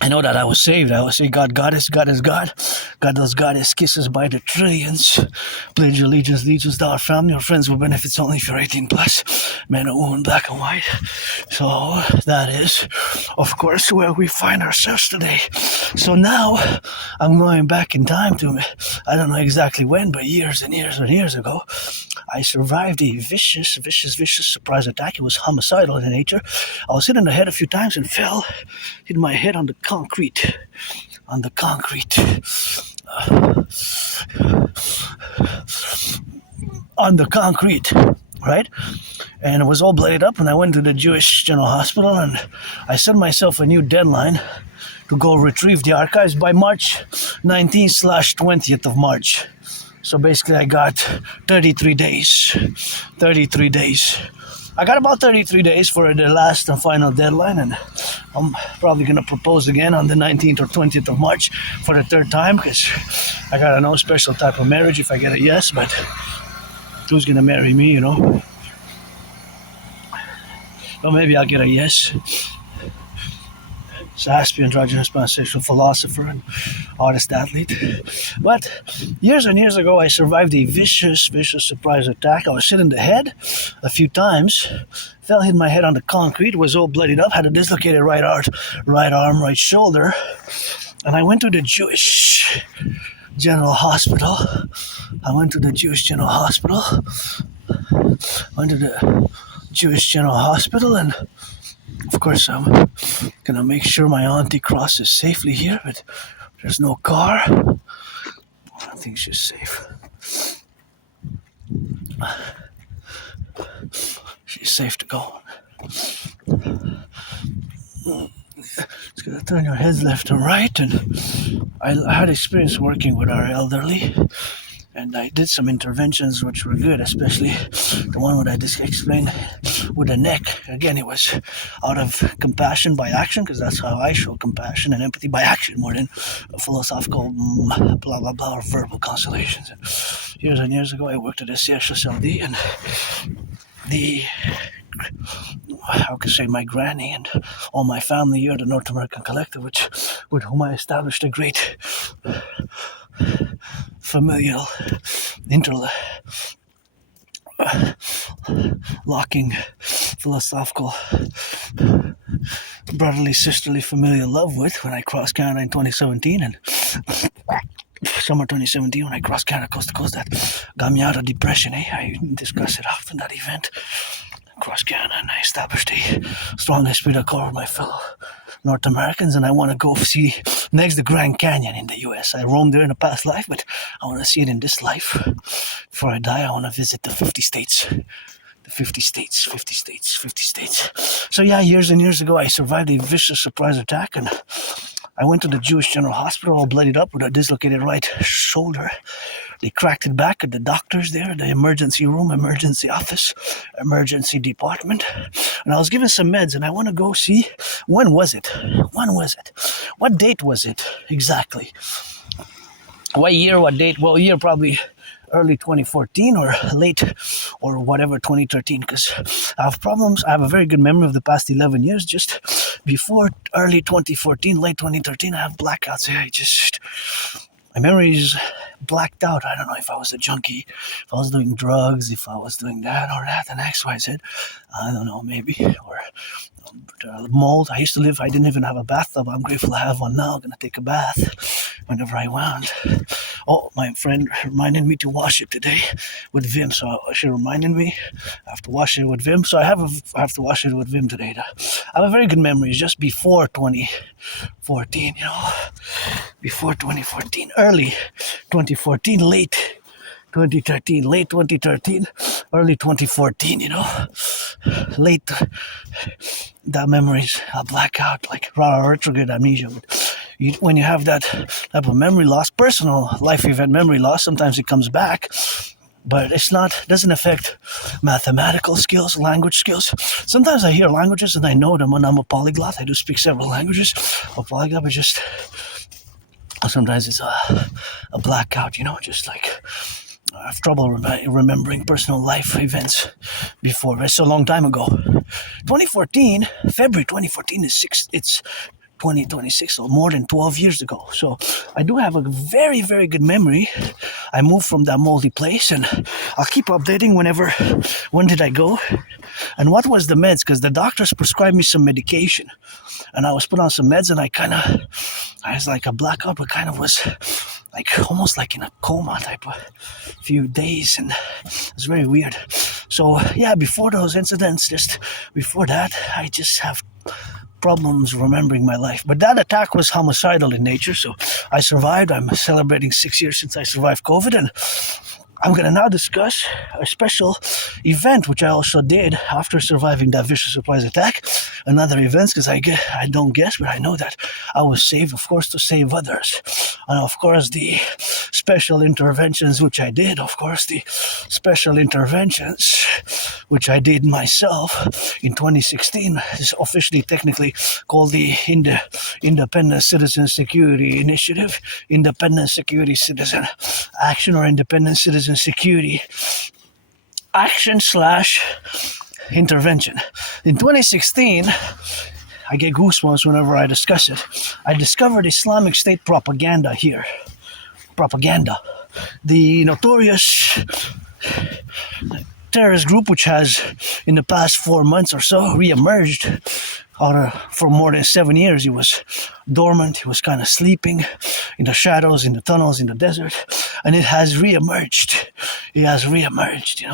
I know that I was saved. I always say God, God is God. God does goddess kisses by the trillions. Pledge allegiance, to our family or friends with benefits only if you're 18 plus. Man or woman, black and white. So that is, of course, where we find ourselves today. So now I'm going back in time to, I don't know exactly when, but years and years and years ago. I survived a vicious surprise attack. It was homicidal in nature. I was hit in the head a few times and fell. Hit my head on the concrete. On the concrete, right? And it was all bloodied up, and I went to the Jewish General Hospital, and I set myself a new deadline to go retrieve the archives by March 19/20th of March. So basically I got 33 days. I got about 33 days for the last and final deadline, and I'm probably going to propose again on the 19th or 20th of March for the third time, because I got a no special type of marriage if I get a yes, but who's going to marry me, you know? Or maybe I'll get a yes. It's Aspiesque, androgynous pansexual philosopher and artist-athlete. But years and years ago, I survived a vicious surprise attack. I was hit in the head a few times. Fell, hit my head on the concrete, was all bloodied up, had a dislocated right arm, right shoulder. And I went to the Jewish General Hospital. And of course, I'm gonna make sure my auntie crosses safely here, but there's no car. I think she's safe. She's safe to go. It's gonna turn your heads left and right, and I had experience working with our elderly. And I did some interventions which were good, especially the one that I just explained with the neck. Again, it was out of compassion by action, because that's how I show compassion and empathy, by action more than philosophical blah blah blah or verbal consolations. And years and years ago, I worked at the CHSLD, and my granny and all my family here, the North American Collective, with whom I established a great familial interlocking philosophical brotherly sisterly familial love with, when I crossed Canada in 2017, and summer 2017 when I crossed Canada coast to coast, that got me out of depression. I discuss it often, that event. Across Canada, and I established a strong esprit de corps with my fellow North Americans, and I want to go see next the Grand Canyon in the U.S. I roamed there in a past life, but I want to see it in this life. Before I die, I want to visit the 50 states. The 50 states, 50 states, 50 states. So yeah, years and years ago, I survived a vicious surprise attack, and I went to the Jewish General Hospital all bloodied up with a dislocated right shoulder. They cracked it back at the doctors there, the emergency room, emergency office, emergency department. And I was given some meds, and I want to go see, when was it? When was it? What date was it exactly? What year, what date? Well, year probably early 2014 or late or whatever 2013, because I have problems. I have a very good memory of the past 11 years. Just before early 2014, late 2013, I have blackouts. My memory is blacked out. I don't know if I was a junkie, if I was doing drugs, if I was doing that or that, and XYZ. I don't know, maybe. Or mold. I didn't even have a bathtub. I'm grateful I have one now. I'm going to take a bath whenever I want. Oh, my friend reminded me to wash it today with Vim. So she reminded me I have to wash it with Vim. So I have to wash it with Vim today. I have a very good memory. It's just before 2014, before 2014, early 2014, late 2013, early 2014, late, that memories, a blackout, like retrograde amnesia. But when you have that type of memory loss, personal life event memory loss, sometimes it comes back, but doesn't affect mathematical skills, language skills. Sometimes I hear languages and I know them, and I'm a polyglot. I do speak several languages. A polyglot, but just sometimes it's a blackout, just like I have trouble remembering personal life events before. It's a long time ago. 2014, February 2014 it's 2026, so more than 12 years ago. So I do have a very, very good memory. I moved from that moldy place, and I'll keep updating when did I go and what was the meds, because the doctors prescribed me some medication, and I was put on some meds, and I was like a blackout, but kind of was like almost like in a coma type of few days, and it was very weird. So yeah, before those incidents, just before that, I just have problems remembering my life. But that attack was homicidal in nature, so I survived. I'm celebrating 6 years since I survived COVID, and I'm going to now discuss a special event which I also did after surviving that vicious surprise attack, and other events, because I don't guess, but I know that I was saved, of course, to save others. And of course, the special interventions which I did, which I did myself in 2016, is officially technically called the Independent Citizen Security Initiative, Independent Security Citizen Action, or Independent Citizen Security Action / intervention. In 2016, I get goosebumps whenever I discuss it. I discovered Islamic State propaganda here. Propaganda. The notorious terrorist group, which has in the past 4 months or so re-emerged for more than 7 years. He was dormant, he was kind of sleeping in the shadows, in the tunnels, in the desert, and it has re-emerged. It has re-emerged,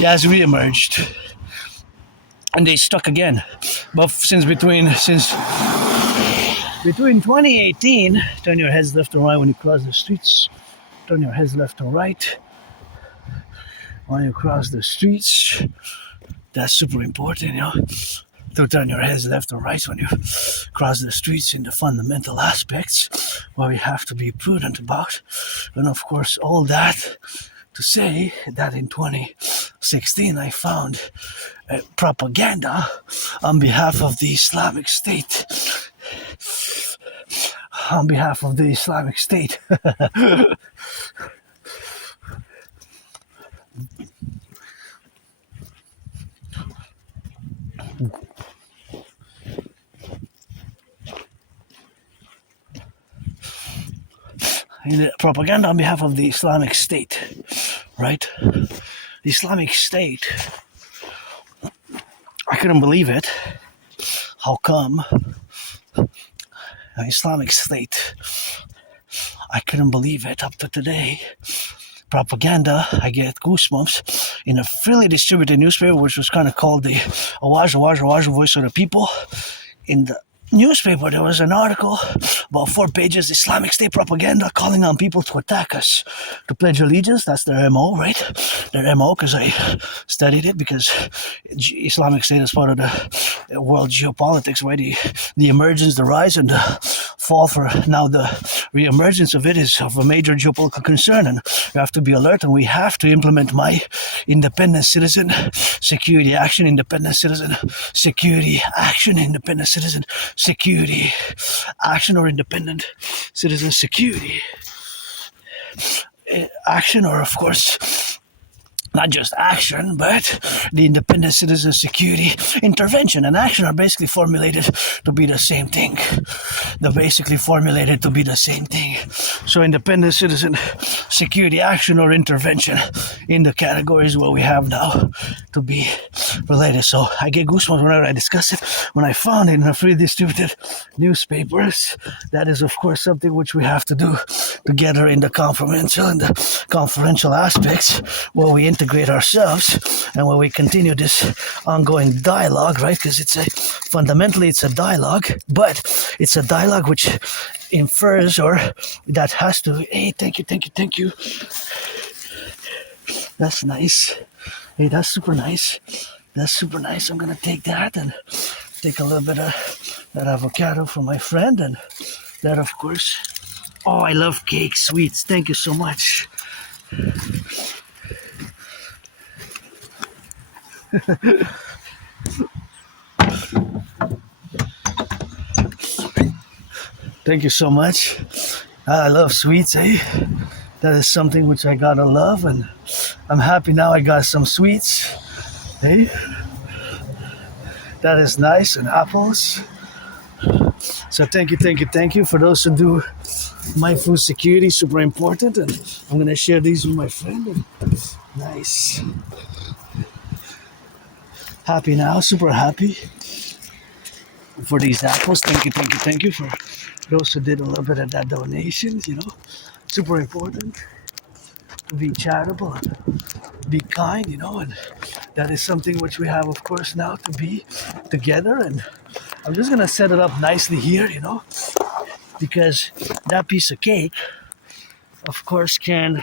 It has re-emerged. And they stuck again. But between 2018, turn your heads left and right when you cross the streets. Turn your heads left and right when you cross the streets. That's super important, to turn your heads left or right when you cross the streets in the fundamental aspects where we have to be prudent about. And of course, all that to say that in 2016 I found propaganda on behalf of the Islamic State. On behalf of the Islamic State. Propaganda on behalf of the Islamic State, right? The Islamic State. I couldn't believe it. How come? Islamic State. I couldn't believe it up to today. propaganda, I get goosebumps in a freely distributed newspaper, which was kind of called the Awaj Voice of the People. In the newspaper, there was an article, about 4 pages, Islamic State propaganda calling on people to attack us, to pledge allegiance. That's their MO, right? Their MO, because I studied it, because Islamic State is part of the world geopolitics, right? The emergence, the rise, and the fall for now the re-emergence of it is of a major geopolitical concern, and we have to be alert, and we have to implement my independent citizen security action, independent citizen security action, independent citizen security action, or independent citizen security action, or of course not just action, but the independent citizen security intervention and action are basically formulated to be the same thing. They're basically formulated to be the same thing. So independent citizen security action or intervention in the categories where we have now to be related. So I get goosebumps whenever I discuss it. When I found it in a free distributed newspapers, that is of course something which we have to do together in the conferential aspects where we integrate ourselves and where we continue this ongoing dialogue, right? Because fundamentally it's a dialogue, but it's a dialogue which infers, or that has to, hey, thank you. That's nice. Hey, that's super nice. I'm gonna take that and take a little bit of that avocado from my friend, and that of course, oh, I love cake, sweets. Thank you so much. Thank you so much. I love sweets, eh? That is something which I gotta love, and I'm happy now I got some sweets, eh? That is nice, and apples. So thank you for those who do my food security, super important, and I'm gonna share these with my friend. And nice. Happy now, super happy for these apples. Thank you for those who did a little bit of that donations, super important to be charitable and be kind, and that is something which we have, of course, now to be together. And I'm just gonna set it up nicely here, because that piece of cake, of course, can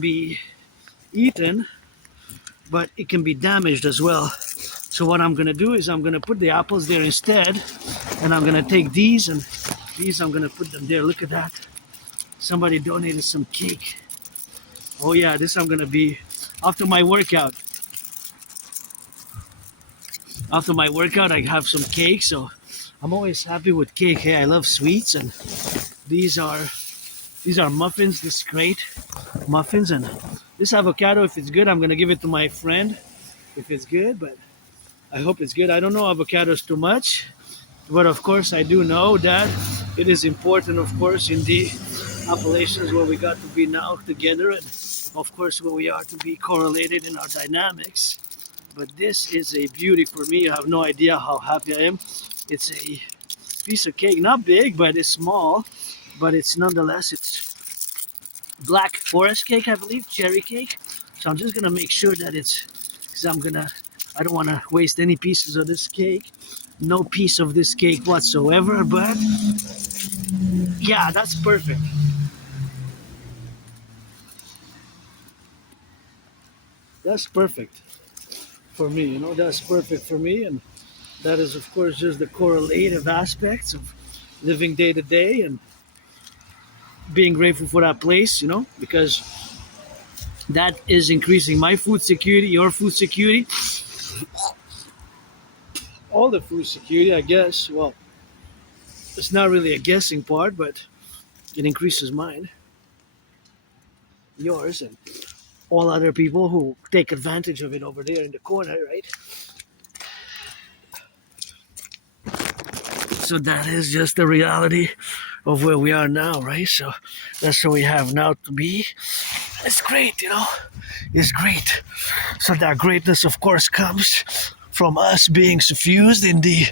be eaten, but it can be damaged as well. So what I'm gonna do is I'm gonna put the apples there instead, and I'm gonna take these, and these I'm gonna put them there. Look at that. Somebody donated some cake. Oh yeah, this I'm gonna be after my workout. After my workout, I have some cake, so I'm always happy with cake. Hey, I love sweets, and these are muffins. This is great muffins, and this avocado, if it's good, I'm gonna give it to my friend if it's good, but I hope it's good. I don't know avocados too much, but of course I do know that it is important, of course, in the appellations where we got to be now together, and of course where we are to be correlated in our dynamics. But this is a beauty for me. You have no idea how happy I am. It's a piece of cake, not big, but it's small, but it's nonetheless, it's black forest cake, I believe, cherry cake. So I'm just gonna make sure that it's, because I don't want to waste any pieces of this cake. No piece of this cake whatsoever, but yeah, that's perfect. That's perfect for me, that's perfect for me. And that is, of course, just the correlative aspects of living day to day and being grateful for that place, because that is increasing my food security, your food security, all the food security, I guess. Well, it's not really a guessing part, but it increases mine, yours, and all other people who take advantage of it over there in the corner, right? So that is just the reality of where we are now, right? So that's what we have now to be. It's great, It's great. So that greatness, of course, comes from us being suffused in the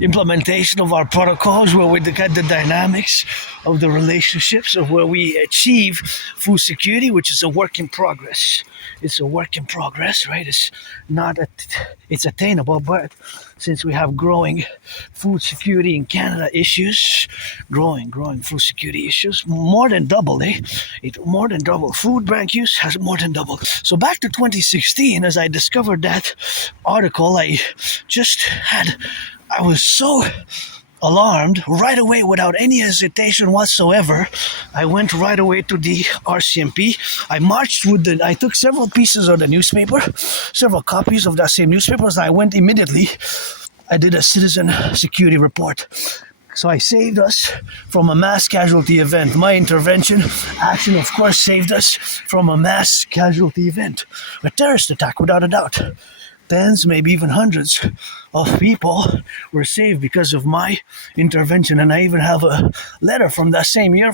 implementation of our protocols, where we look at the dynamics of the relationships, of where we achieve food security, which is a work in progress. It's a work in progress, right? It's attainable, but since we have growing food security in Canada issues, growing food security issues, more than double, more than double. Food bank use has more than doubled. So back to 2016, as I discovered that article, I was so alarmed right away without any hesitation whatsoever. I went right away to the RCMP. I took several pieces of the newspaper, several copies of that same newspaper, and I went immediately. I did a citizen security report. So I saved us from a mass casualty event. My intervention action, of course, saved us from a mass casualty event. A terrorist attack, without a doubt. Tens, maybe even hundreds of people were saved because of my intervention. And I even have a letter from that same year,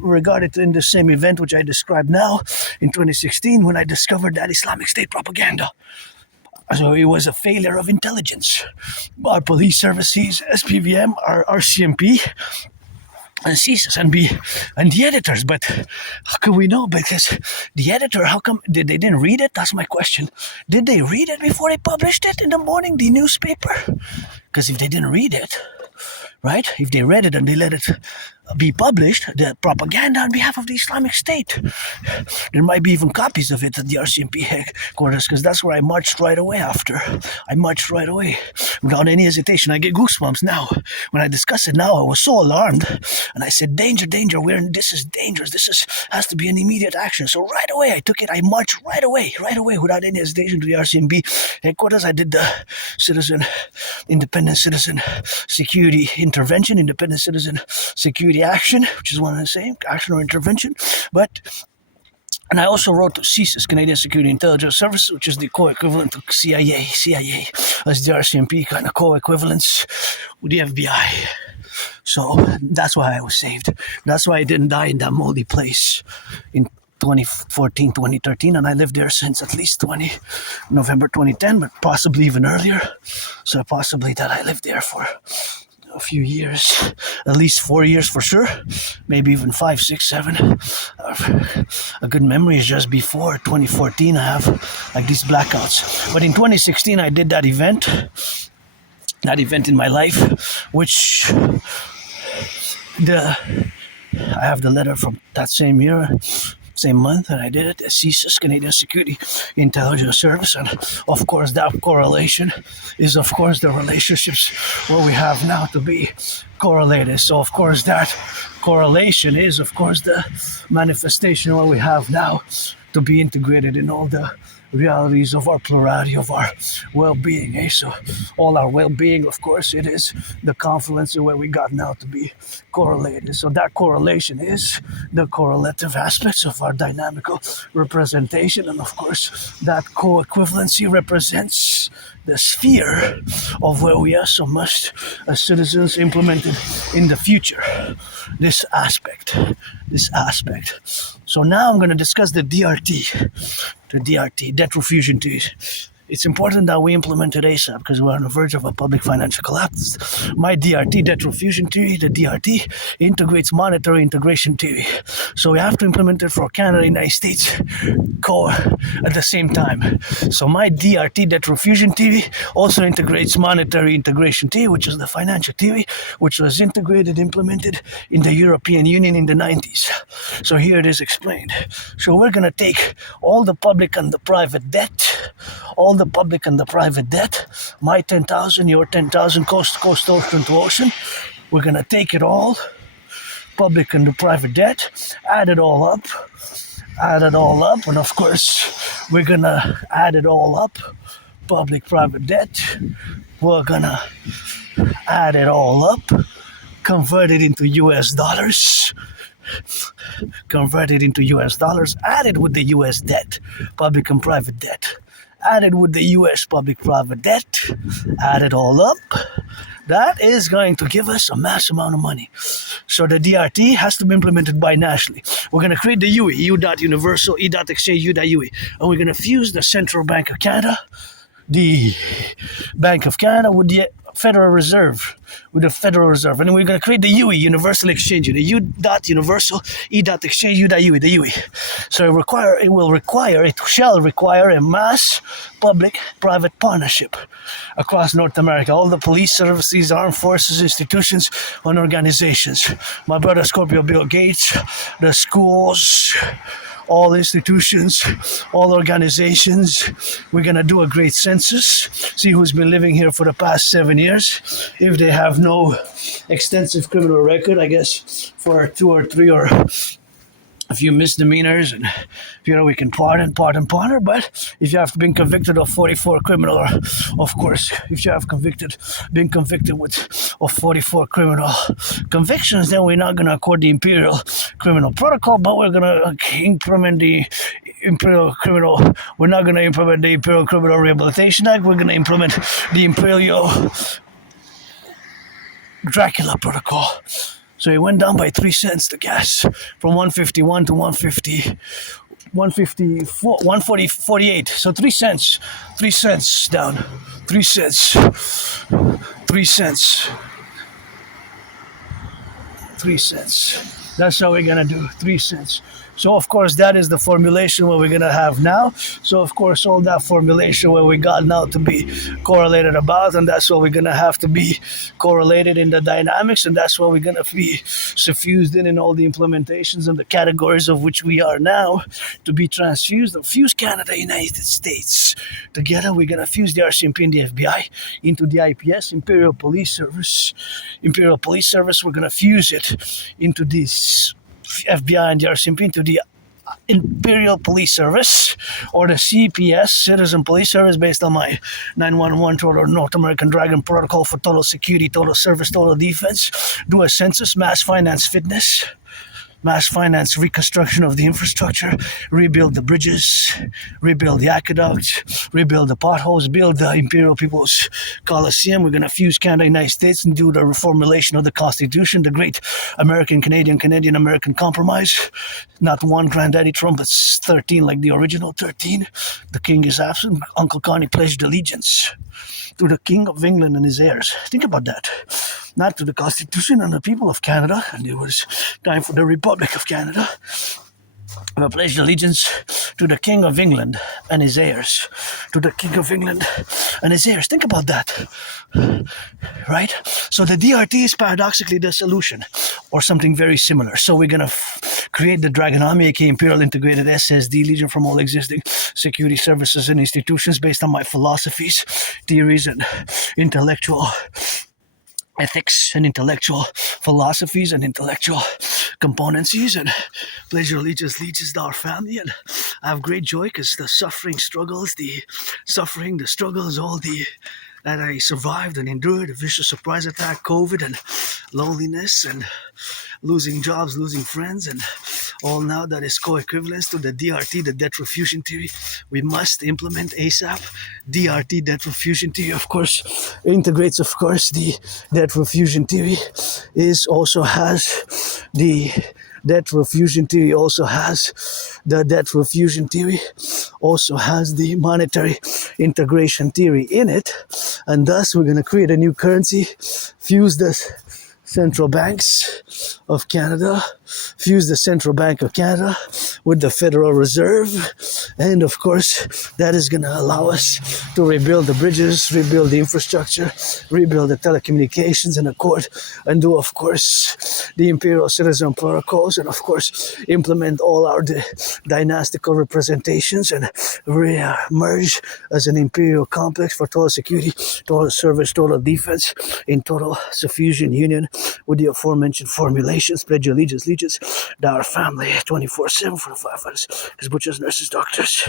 regarded in the same event which I described now in 2016, when I discovered that Islamic State propaganda. So it was a failure of intelligence. Our police services, SPVM, our RCMP, and CSIS, and the editors. But how can we know? Because the editor, how come they didn't read it? That's my question. Did they read it before they published it in the morning, the newspaper? Because if they didn't read it, right? If they read it and they let it be published, the propaganda on behalf of the Islamic State, there might be even copies of it at the RCMP headquarters, because that's where I marched right away after. I marched right away without any hesitation. I get goosebumps now. When I discuss it now, I was so alarmed, and I said, danger, this is dangerous. Has to be an immediate action. So right away, I took it. I marched right away, without any hesitation to the RCMP headquarters. I did the independent citizen security intervention, independent citizen security action, which is one and the same, action or intervention. And I also wrote to CSIS, Canadian Security Intelligence Service, which is the co-equivalent to CIA as the RCMP, kind of co-equivalence with the FBI. So that's why I was saved. That's why I didn't die in that moldy place in 2014, 2013, and I lived there since at least November 2010, but possibly even earlier. So possibly that I lived there for a few years, at least 4 years for sure, maybe even 5, 6, 7. A good memory is just before 2014. I have like these blackouts. But in 2016, I did that event in my life, which I have the letter from that same year, same month, and I did it at CSIS, Canadian Security Intelligence Service. And of course that correlation is of course the relationships where we have now to be correlated. So of course that correlation is of course the manifestation where we have now to be integrated in all the realities of our plurality, of our well-being. So all our well-being, of course, it is the confluence of where we got now to be correlated. So that correlation is the correlative aspects of our dynamical representation. And of course, that co-equivalency represents the sphere of where we are so much as citizens implemented in the future. This aspect. So now I'm going to discuss the DRT, debt refusion treaty. It's important that we implement it ASAP because we're on the verge of a public financial collapse. My DRT, debt refusion theory, the DRT, integrates monetary integration theory. So we have to implement it for Canada and the United States at the same time. So my DRT, debt refusion theory, also integrates monetary integration theory, which is the financial theory, which was implemented in the European Union in the 90s. So here it is explained. So we're going to take all the public and the private debt, my 10,000, your 10,000, coast to coast, ocean to ocean. We're going to take it all, public and the private debt, add it all up, and of course, we're going to add it all up, public, private debt. We're going to add it all up, convert it into US dollars, added with the US debt, public and private debt. Added with the US public-private debt, add it all up, that is going to give us a mass amount of money. So the DRT has to be implemented bi-nationally. We're going to create the UE, EU.Universal, E.Exchange, U.UE, and we're going to fuse the Central Bank of Canada the Bank of Canada, with the Federal Reserve, and then we're going to create the UE, Universal Exchange, the U dot universal, E dot exchange, U dot UE, the UE. So it shall require a mass public-private partnership across North America. All the police services, armed forces, institutions, and organizations. My brother Scorpio Bill Gates, the schools, all institutions, all organizations. We're going to do a great census, see who's been living here for the past 7 years. If they have no extensive criminal record, I guess for 2 or 3 or a few misdemeanors, and we can pardon. But if you have been convicted of 44 criminal, or of course, if you have been convicted of 44 criminal convictions, then we're not going to accord the Imperial Criminal Protocol, but we're going to implement the Imperial Criminal. We're not going to implement the Imperial Criminal Rehabilitation Act. We're going to implement the Imperial Dracula Protocol. So it went down by 3 cents, the gas, from 151 to 148. So 3 cents down, 3 cents, 3 cents, 3 cents. That's how we're gonna do 3 cents. So of course that is the formulation what we're gonna have now. So of course all that formulation what we got now to be correlated about, and that's what we're gonna have to be correlated in the dynamics, and that's what we're gonna be suffused in all the implementations and the categories of which we are now to be transfused and fuse Canada, United States. Together we're gonna fuse the RCMP and the FBI into the IPS, Imperial Police Service. We're gonna fuse it into this FBI and the RCMP into the Imperial Police Service, or the CPS, Citizen Police Service, based on my 911 total North American Dragon Protocol for total security, total service, total defense. Do a census, mass finance fitness, mass finance reconstruction of the infrastructure, rebuild the bridges, rebuild the aqueducts, rebuild the potholes, build the Imperial People's Coliseum. We're going to fuse Canada, United States, and do the reformulation of the Constitution, the great American, Canadian-American compromise. Not one granddaddy Trump, but 13 like the original 13. The king is absent. Uncle Connie pledged allegiance to the King of England and his heirs. Think about that. Not to the Constitution and the people of Canada, and it was time for the Republic of Canada. I pledged allegiance to the King of England and his heirs. To the King of England and his heirs. Think about that. Right? So the DRT is paradoxically the solution, or something very similar. So we're going to create the Dragon Army, aka Imperial Integrated SSD Legion, from all existing security services and institutions based on my philosophies, theories, and intellectual ethics and intellectual philosophies and intellectual componencies, and pledge your allegiance to our family. And I have great joy because the struggles, all the that I survived and endured, a vicious surprise attack, COVID, and loneliness, and losing jobs, losing friends, and all now that is co-equivalence to the DRT, the debt refusion theory. We must implement ASAP. DRT, debt refusion theory, of course, integrates, of course, the debt refusion theory also has the debt refusion theory also has the monetary integration theory in it, and thus we're going to create a new currency, fuse the central banks of Canada, fuse the Central Bank of Canada with the Federal Reserve, and of course that is going to allow us to rebuild the bridges, rebuild the infrastructure, rebuild the telecommunications and accord, and do of course the Imperial Citizen Protocols, and of course implement all our dynastical representations and re-merge as an imperial complex for total security, total service, total defense in total suffusion union with the aforementioned formulations. Pledge allegiance to our family 24/7 for the firefighters, as butchers, nurses, doctors.